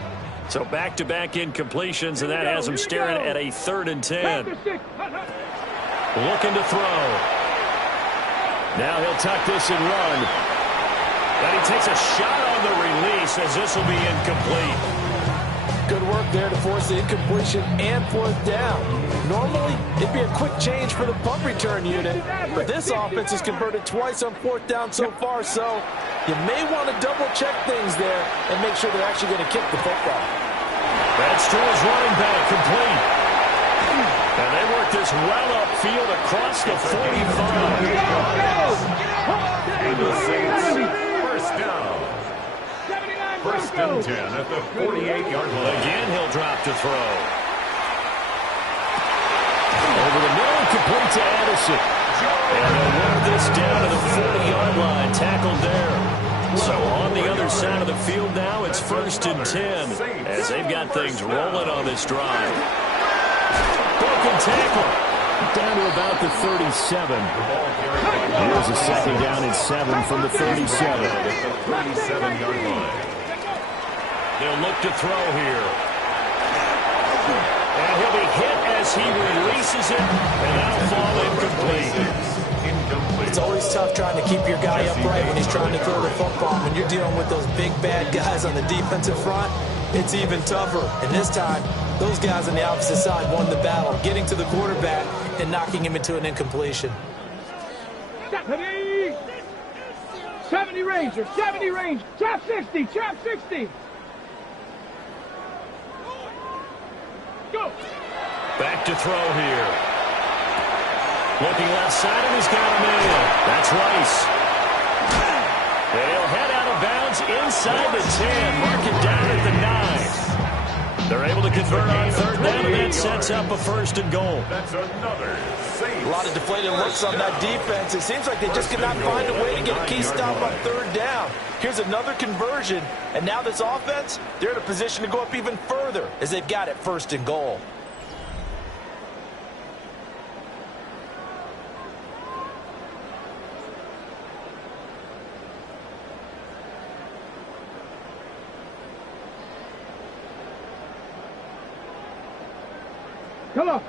So back-to-back incompletions, and that has him staring at a 3rd and 10. Looking to throw. Now he'll tuck this and run. And he takes a shot on the release as this will be incomplete. Good work there to force the incompletion and 4th down. Normally, it'd be a quick change for the punt return unit, but this offense has converted twice on 4th down so far, so you may want to double-check things there and make sure they're actually going to kick the football. That's to his running back, complete. And they work this well upfield across the 45. And the Saints, first down. First and 10 at the 48-yard line. Again, he'll drop to throw. Over the middle, complete to Addison. And they'll work this down to the 40-yard line, tackled there. So on the other side of the field now, it's first and 10 as they've got things rolling on this drive. Broken tackle. Down to about the 37. Here's a second down and 7 from the 37. 37-yard line. They'll look to throw here. And he'll be hit as he releases it, and that'll fall incomplete. It's always tough trying to keep your guy upright when he's trying to throw the football. When you're dealing with those big, bad guys on the defensive front, it's even tougher. And this time, those guys on the opposite side won the battle, getting to the quarterback and knocking him into an incompletion. 70 Ranger, 70 Ranger, trap 60, trap 60. Go. Back to throw here. Looking left side, and he's got a man. That's Rice. They'll head out of bounds is inside the 10. Mark it down at the 9. They're able to convert on third down, and that sets up a 1st and goal. That's another save. A lot of deflated looks on that defense. It seems like they just cannot find a way to get a key stop on third down. Here's another conversion, and now this offense, they're in a position to go up even further as they've got it 1st and goal.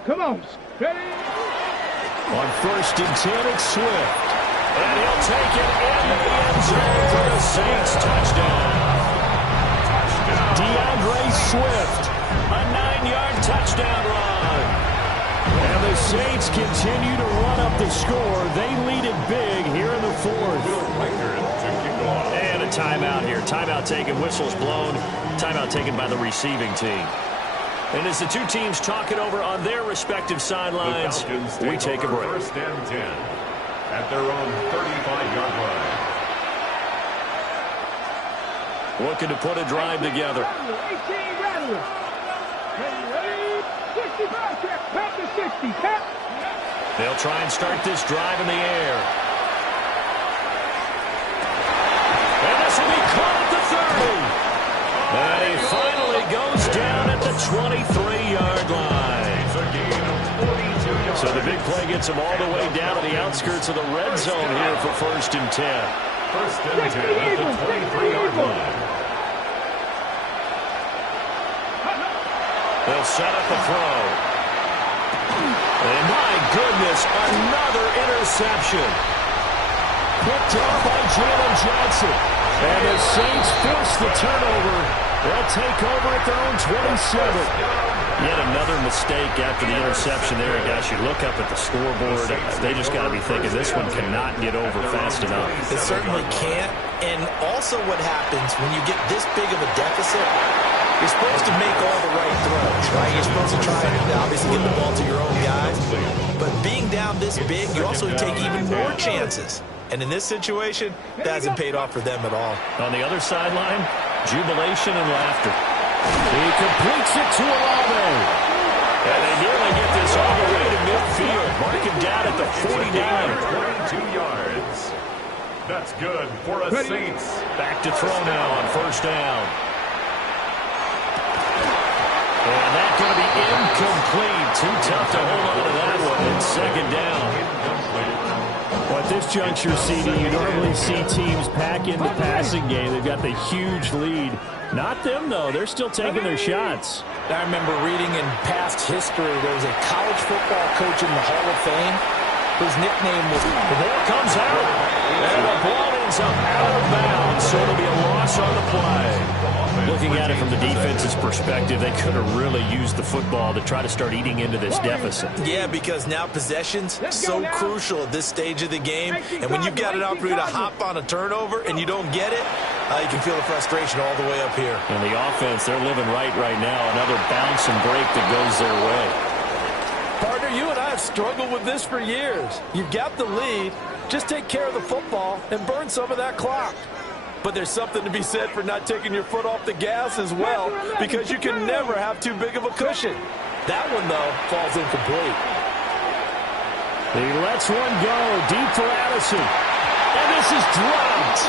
Come on. Ready? On 1st and 10, it's Swift. And he'll take it in the end zone for the Saints touchdown. DeAndre Swift, a 9-yard touchdown run. And the Saints continue to run up the score. They lead it big here in the 4th. And a timeout here. Timeout taken, whistles blown. Timeout taken by the receiving team. And as the two teams talk it over on their respective sidelines, we take a break. 1st and 10 at their own 35-yard line. Looking to put a drive together. 18 Rattler. Ready? 65 cap. Back to 60 cap. They'll try and start this drive in the air. And this will be caught at the 30. And he finally goes down at the 23-yard line. So the big play gets him all the way down to the outskirts of the red zone here for 1st and 10. 1st and 10 at the 23-yard line. They'll set up a throw. And my goodness, another interception. Picked off by Jalen Johnson. And the Saints force the turnover. They'll take over at their own 27. Yet another mistake after the interception there. Guys, you look up at the scoreboard. They just got to be thinking this one cannot get over fast enough. It certainly can't. And also what happens when you get this big of a deficit, you're supposed to make all the right throws, right? You're supposed to try and obviously get the ball to your own guys. But being down this big, you also take even more chances. And in this situation, that hasn't paid off for them at all. On the other sideline, jubilation and laughter. He completes it to Olave. And they nearly get this all the way to midfield. Mark him down at the 49. 22 yards. That's good for a Saints. Back to throw now on 1st down. And that's going to be incomplete. Too tough to hold on to that one. And 2nd down. Well, at this juncture, CD, you normally see teams pack in the passing game. They've got the huge lead. Not them, though. They're still taking their shots. I remember reading in past history, there was a college football coach in the Hall of Fame whose nickname was... The ball comes out, and the ball ends up out of bounds, so it'll be a loss on the play. Looking at it from the defense's perspective, they could have really used the football to try to start eating into this deficit. Yeah, because now possession's so crucial at this stage of the game. And when you've got an opportunity to hop on a turnover and you don't get it, you can feel the frustration all the way up here. And the offense, they're living right now. Another bounce and break that goes their way. Partner, you and I have struggled with this for years. You've got the lead. Just take care of the football and burn some of that clock. But there's something to be said for not taking your foot off the gas as well, because you can never have too big of a cushion. That one, though, falls incomplete. He lets one go deep for Addison. And this is dropped.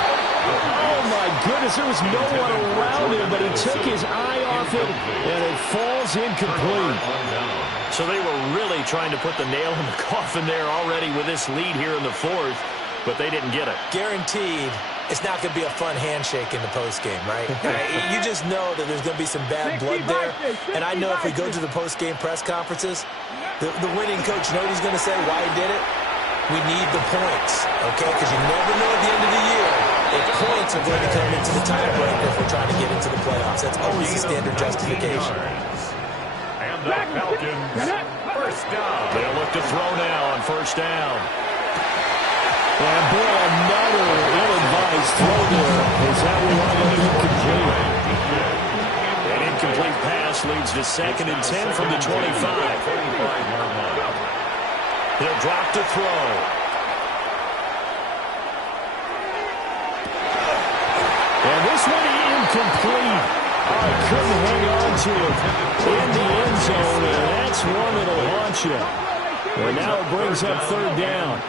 Oh, my goodness. There was no one around him, but he took his eye off it, and it falls incomplete. So they were really trying to put the nail in the coffin there already with this lead here in the 4th, but they didn't get it. Guaranteed. It's not going to be a fun handshake in the postgame, right? You just know that there's going to be some bad blood there. And I know if we go to the postgame press conferences, the winning coach, you know what he's going to say, why he did it? We need the points, okay? Because you never know at the end of the year if points are going to come into the tiebreaker if we're trying to get into the playoffs. That's always the standard justification. And the Falcons, 1st down. They'll look to throw now on 1st down. And boy, another ill-advised throw there. Is that one incomplete? An incomplete pass leads to 2nd and 10 from the 25. He'll drop to throw. And this incomplete. Oh, he couldn't hang on to it in the end zone, and that's one that'll haunt you. And now it brings up third down.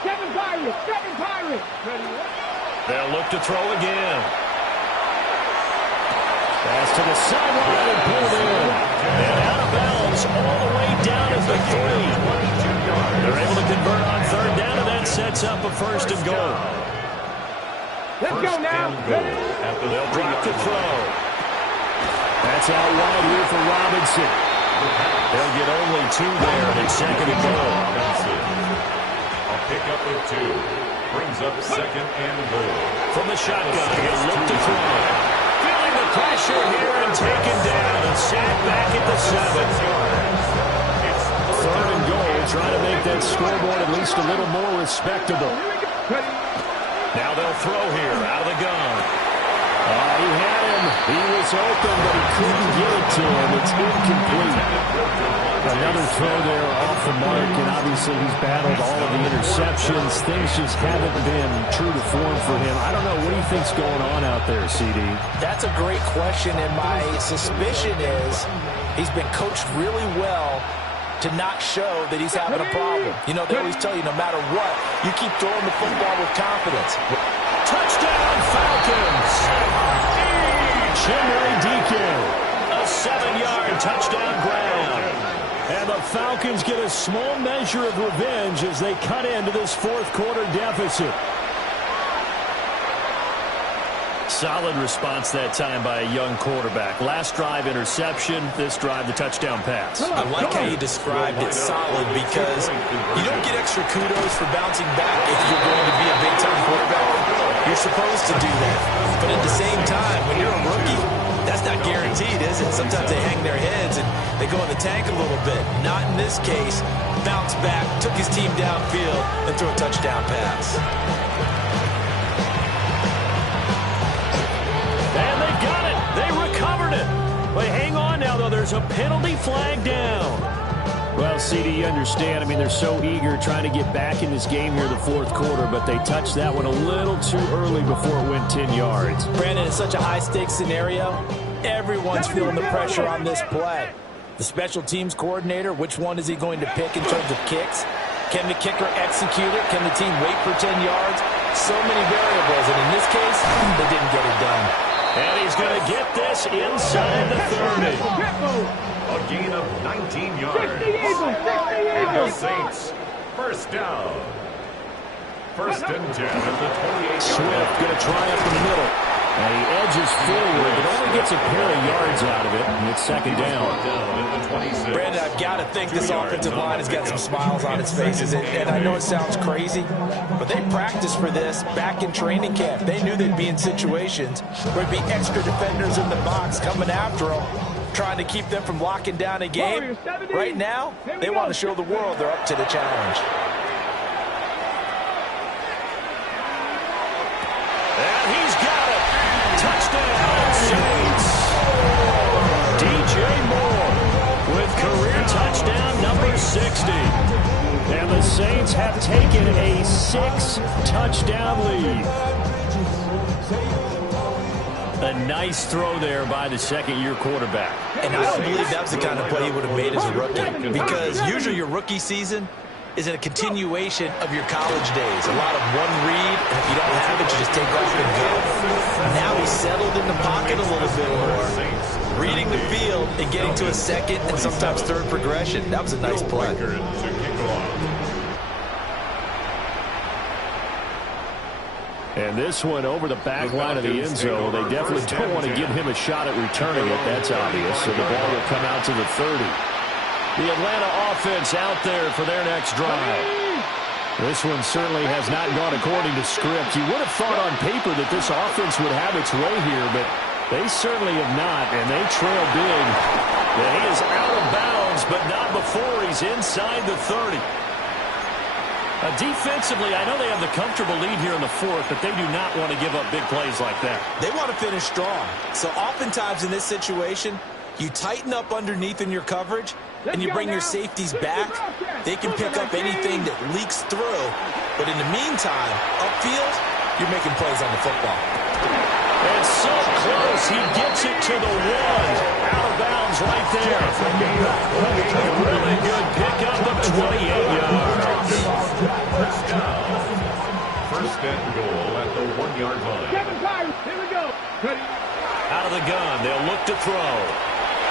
Seven Pirates. They'll look to throw again. Pass to the sideline and pulled in. And out of bounds all the way down at the 3. They're able to convert on third down, and that sets up a first and goal. Let's go now. They'll drop to throw. That's out wide here for Robinson. They'll get only 2 there, and it's second and goal. A pickup of 2. Brings up second and goal. From the shotgun, he'll look to throw. Feeling the pressure here and taken down. And sacked back at the 7. Third and goal, trying to make that scoreboard at least a little more respectable. Now they'll throw here, out of the gun. He had him. He was open, but he couldn't get it to him. It's incomplete. Another throw there off the mark, and obviously he's battled all of the interceptions. Things just haven't been true to form for him. I don't know. What do you think's going on out there, CD? That's a great question, and my suspicion is he's been coached really well to not show that he's having a problem. You know, they always tell you no matter what, you keep throwing the football with confidence. Touchdown, Falcons! Chimere Deacon, a 7-yard touchdown grab. And the Falcons get a small measure of revenge as they cut into this fourth-quarter deficit. Solid response that time by a young quarterback. Last drive, interception. This drive, the touchdown pass. I like how you described it, solid, because you don't get extra kudos for bouncing back if you're going to be a big-time quarterback. You're supposed to do that. But at the same time, when you're a rookie, that's not guaranteed, is it? Sometimes they hang their heads and they go in the tank a little bit. Not in this case. Bounce back, took his team downfield, and threw a touchdown pass. And they got it. They recovered it. But hang on now, though. There's a penalty flag down. Well, CD, you understand. I mean, they're so eager trying to get back in this game here in the fourth quarter, but they touched that one a little too early before it went 10 yards. Brandon, it's such a high-stakes scenario. Everyone's feeling the pressure on this play. The special teams coordinator, which one is he going to pick in terms of kicks? Can the kicker execute it? Can the team wait for 10 yards? So many variables, and in this case, they didn't get it done. And he's going to get this inside the 30. A gain of 19 yards. And the Saints, first down. First and 10 at the 28. Swift going to try up in the middle. And he edges forward, but only gets a pair of yards out of it, and it's second down. Brandon, I've got to think this offensive line has got some smiles on its faces, and I know it sounds crazy, but they practiced for this back in training camp. They knew they'd be in situations where there'd be extra defenders in the box coming after them, trying to keep them from locking down a game. Right now, they want to show the world they're up to the challenge. And he's got it. Touchdown, Saints. DJ Moore with career touchdown number 60. And the Saints have taken a 6-touchdown lead. A nice throw there by the second-year quarterback. And I don't believe that was the kind of play he would have made as a rookie, because usually your rookie season is a continuation of your college days. A lot of one read, and if you don't have it, you just take off and go. Now he's settled in the pocket a little bit more, reading the field and getting to a second and sometimes third progression. That was a nice play. And this one over the back line of the end zone. They definitely don't want to give him a shot at returning it. That's obvious. So the ball will come out to the 30. The Atlanta offense out there for their next drive. This one certainly has not gone according to script. You would have thought on paper that this offense would have its way here, but they certainly have not, and they trail big. And he is out of bounds, but not before he's inside the 30. Defensively, I know they have the comfortable lead here in the fourth, but they do not want to give up big plays like that. They want to finish strong. So oftentimes in this situation, you tighten up underneath in your coverage, and you bring your safeties back. They can pick up anything that leaks through. But in the meantime, upfield, you're making plays on the football. And so close, he gets it to the 1. Out of bounds right there. A really good pickup of 28 yards. First and goal at the 1-yard line. Here we go. Out of the gun, they'll look to throw.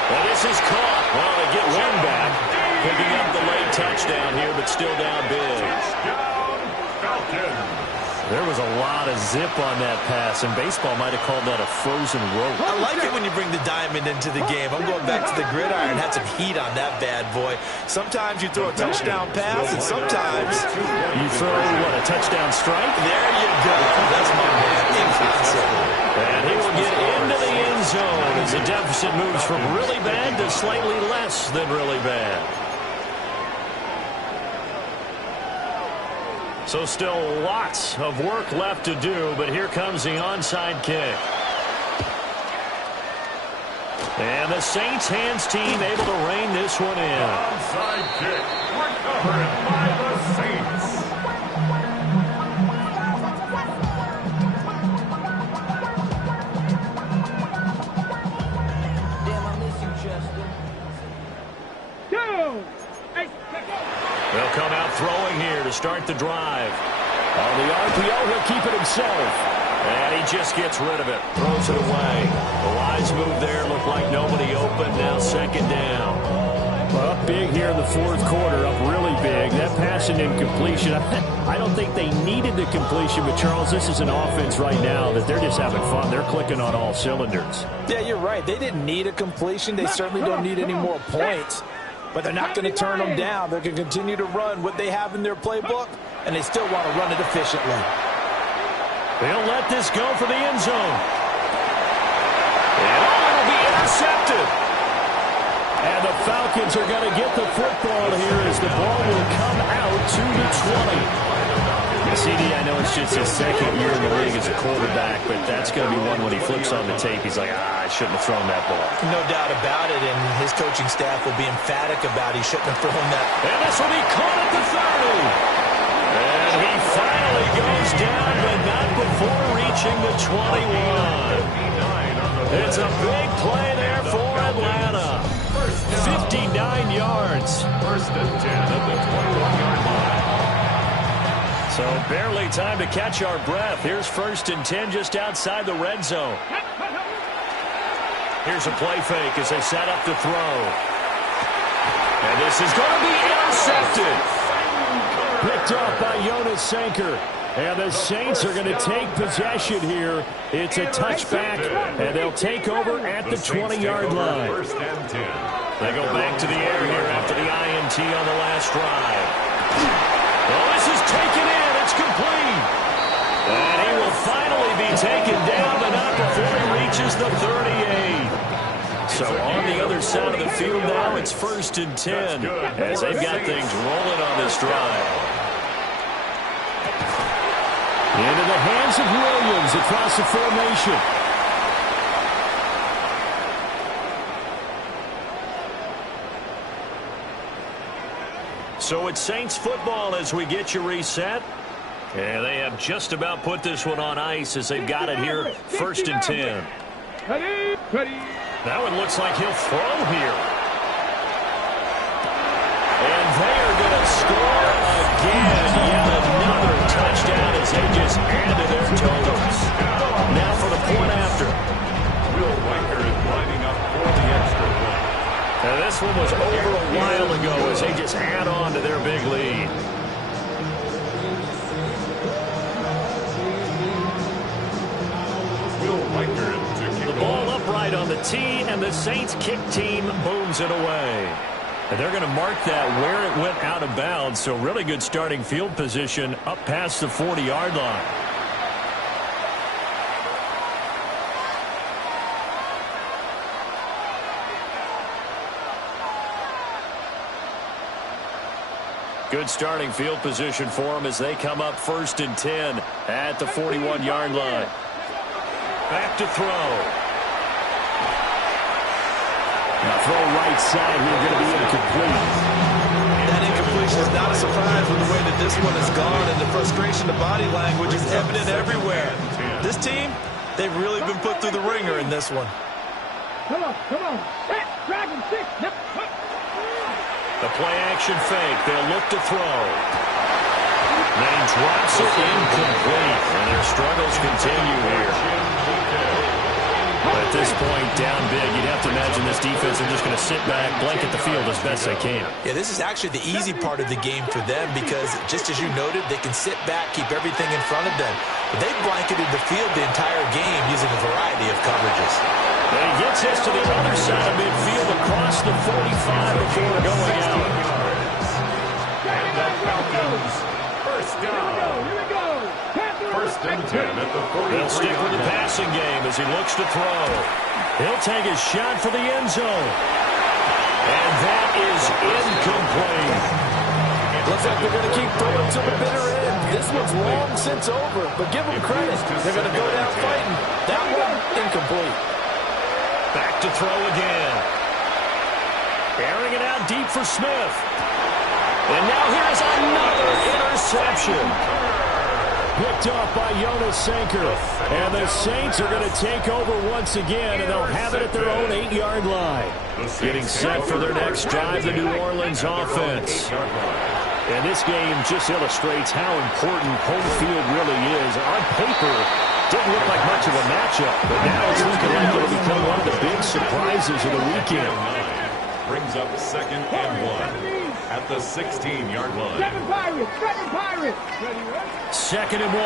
And this is caught. Well, they get one back. Picking up the late touchdown here, but still down big. Touchdown, Falcons. There was a lot of zip on that pass, and baseball might have called that a frozen rope. I like it when you bring the diamond into the game. I'm going back to the gridiron. Had some heat on that bad boy. Sometimes you throw a touchdown pass, and sometimes you throw, what, a touchdown strike? There you go. That's my man in concert. And he will get into the end zone as the deficit moves from really bad to slightly less than really bad. So still lots of work left to do, but here comes the onside kick. And the Saints hands team able to rein this one in. Onside kick recovered by the Saints. They'll come out throwing here to start the drive. On the RPO, he'll keep it himself. And he just gets rid of it. Throws it away. The wise move there. Looked like nobody open. Now second down. Well, up big here in the fourth quarter. Up really big. That pass and incompletion. I don't think they needed the completion. But, Charles, this is an offense right now that they're just having fun. They're clicking on all cylinders. Yeah, you're right. They didn't need a completion. They certainly don't need any more points. But they're not going to turn them down. They're going to continue to run what they have in their playbook, and they still want to run it efficiently. They'll let this go for the end zone. And it'll be intercepted. And the Falcons are going to get the football here as the ball will come out to the 20. CD, I know it's just his second year in the league as a quarterback, but that's going to be one when he flips on the tape. He's like, I shouldn't have thrown that ball. No doubt about it, and his coaching staff will be emphatic about he shouldn't have thrown that. And this will be caught at the 30. And he finally goes down, but not before reaching the 21. It's a big play there for Atlanta. 59 yards. First and 10 at the 21-yard line. So barely time to catch our breath. Here's first and 10 just outside the red zone. Here's a play fake as they set up to throw. And this is going to be intercepted. Picked up by Jonas Sanker. And the Saints are going to take possession here. It's a touchback, and they'll take over at the 20-yard line. First and 10. They go back to the air here after the INT on the last drive. Well, this is taken in. It's complete. And he will finally be taken down, but not before he reaches the 38. So on the other side of the field now, it's first and 10 as they've got things rolling on this drive. Into the hands of Williams across the formation. So it's Saints football as we get you reset. And they have just about put this one on ice as they've got it here. First and 10. That one looks like he'll throw here. And they are going to score again. Yet another touchdown as they just add to their totals. Now for the point after. Will Riker is lining up for the extra point. And this one was over a while ago as they just add on to their big lead. Will Riker to kick The ball upright on the tee, and the Saints kick team booms it away. And they're going to mark that where it went out of bounds, so really good starting field position up past the 40-yard line. Good starting field position for them as they come up first and 10 at the 41-yard line. Back to throw. Now throw right side here, going to be incomplete. That incompletion is not a surprise with the way that this one has gone, and the frustration, the body language is evident everywhere. This team, They've really been put through the ringer in this one. Come on. Set, dragon, 6. Yep. The play action fake. They'll look to throw. Then he drops it incomplete. And their struggles continue here. At this point, down big, you'd have to imagine this defense are just going to sit back, blanket the field as best they can. Yeah, this is actually the easy part of the game for them because, just as you noted, they can sit back, keep everything in front of them. But they've blanketed the field the entire game using a variety of coverages. And he gets this to the other side of midfield across the 45 before going out. And the Falcons, first down. Here we go. First and 10 at the 43. They'll stick with the passing game as he looks to throw. He'll take his shot for the end zone. And that is incomplete. Looks like they're going to keep throwing to the bitter end. This one's long since over, but give them credit. They're going to go down fighting. That one, incomplete. Back to throw again. Airing it out deep for Smith. And now here's another interception. Picked off by Jonas Sanker. And the Saints are going to take over once again, and they'll have it at their own 8-yard line. Getting set for their next drive, the New Orleans offense. And this game just illustrates how important home field really is. On paper, didn't look like much of a matchup, but now it's looking like it'll become one of the big surprises of the weekend. Brings up 2nd and 1 at the 16-yard line. 7 Pirates. 2nd and 1.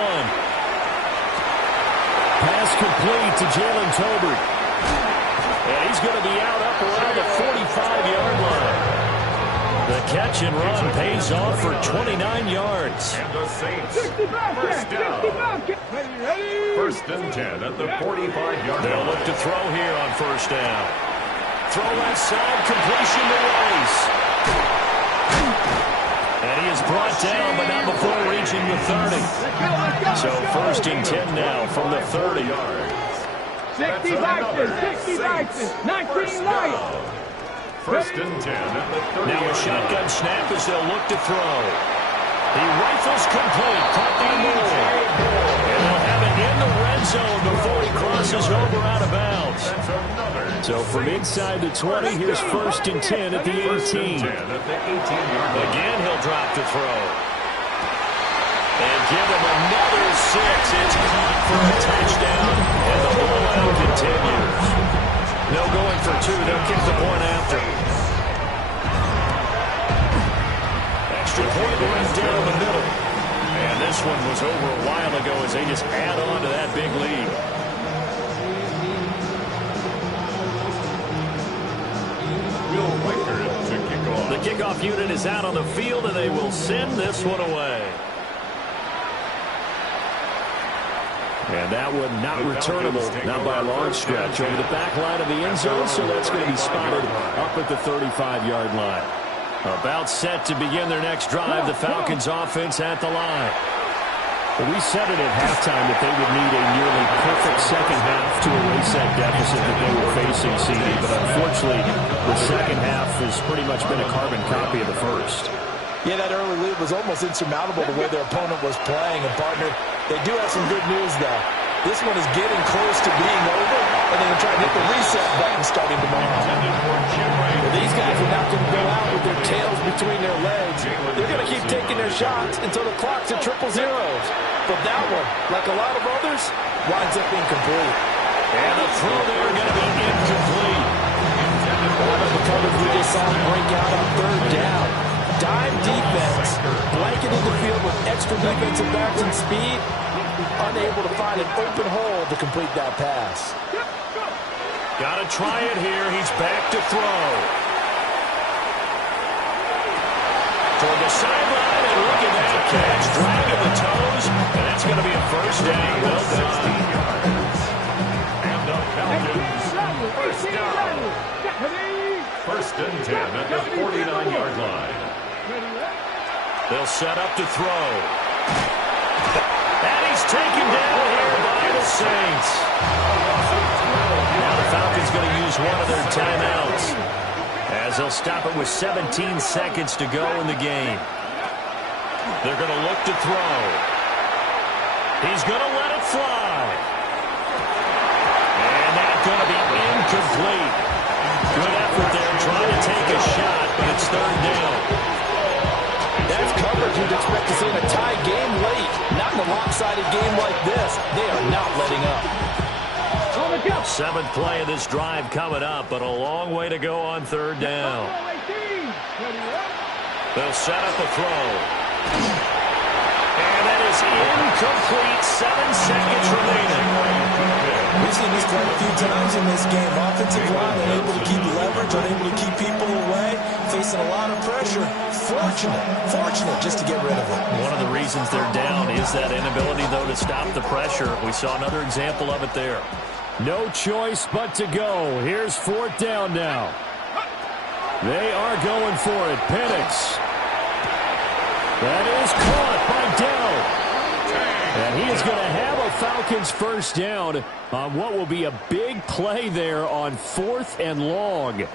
Pass complete to Jalen Tolbert. And he's going to be out up around the 45-yard line. The catch and run pays off for 29 yards. And the Saints, first down. First and 10 at the 45-yard line. They'll look to throw here on first down. Throw left side, completion to Rice. And he is brought down, but not before reaching the 30. So first and 10 now from the 30. 60 Vikings. 19 Lions. First and 10 at the 30. Now a shotgun snap as they'll look to throw. He rifles complete, caught by Moore. And they'll have it in the red zone before he crosses over out of bounds. So from inside the 20, here's first and 10 at the 18. Again, he'll drop to throw. And give him another 6. It's caught for a touchdown, and the blowout continues. No going for 2. They'll kick the point after. Extra point runs down the middle. And this one was over a while ago as they just add on to that big lead. The kickoff unit is out on the field, and they will send this one away. And that one not returnable, not by a long stretch, over the back line of the end zone, so that's going to be spotted up at the 35-yard line. About set to begin their next drive, the Falcons offense at the line. Well, we said it at halftime that they would need a nearly perfect second half to erase that deficit that they were facing, CD, but unfortunately, the second half has pretty much been a carbon copy of the first. Yeah, that early lead was almost insurmountable the way their opponent was playing. And, partner, they do have some good news, though. This one is getting close to being over, and they're going to try and hit the reset button starting tomorrow. Well, these guys are not going to go out with their tails between their legs. They're going to keep taking their shots until the clock's at 000. But that one, like a lot of others, winds up incomplete. And the throw there going to be incomplete. One of the coverage we just saw break out on third down. Dime defense, blanketing the field with extra defensive backs and speed, unable to find an open hole to complete that pass. Got to try it here. He's back to throw. Toward the sideline, and look at that catch. Dragging the toes, and that's going to be a first down. Well done. And the Falcons, first down. First and 10 at the 49-yard line. They'll set up to throw. And he's taken down here by the Saints. Now the Falcons going to use one of their timeouts, as they'll stop it with 17 seconds to go in the game. They're going to look to throw. He's going to let it fly. third down. That's coverage you'd expect to see in a tie game late. Not in a lopsided game like this. They are not letting up. 7th play of this drive coming up, but a long way to go on third down. They'll set up a throw. And that is incomplete. 7 seconds remaining. We've seen this quite a few times in this game. Offensive line unable to keep leverage, unable to keep people away, facing a lot of pressure. Fortunate just to get rid of it. One of the reasons they're down is that inability, though, to stop the pressure. We saw another example of it there. No choice but to go. Here's 4th down now. They are going for it. Penix. That is caught by Dell. And he is going to have a Falcons first down on what will be a big play there on 4th and long.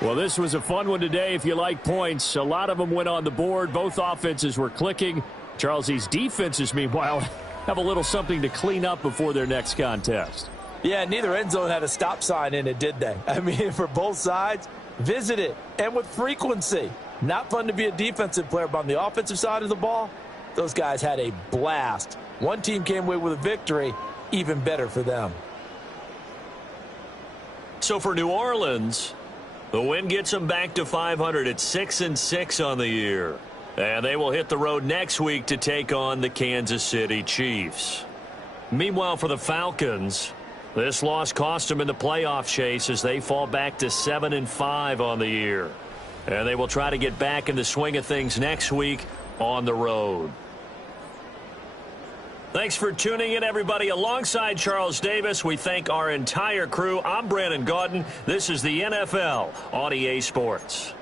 Well, this was a fun one today if you like points. A lot of them went on the board. Both offenses were clicking. Charles, these defenses, meanwhile, have a little something to clean up before their next contest. Yeah, neither end zone had a stop sign in it, did they? I mean, for both sides, visit it, and with frequency. Not fun to be a defensive player, but on the offensive side of the ball, those guys had a blast. One team came away with a victory, even better for them. So for New Orleans, the win gets them back to 500 at 6-6 on the year. And they will hit the road next week to take on the Kansas City Chiefs. Meanwhile, for the Falcons, this loss cost them in the playoff chase as they fall back to 7-5 on the year. And they will try to get back in the swing of things next week on the road. Thanks for tuning in, everybody. Alongside Charles Davis, we thank our entire crew. I'm Brandon Gaudin. This is the NFL on EA Sports.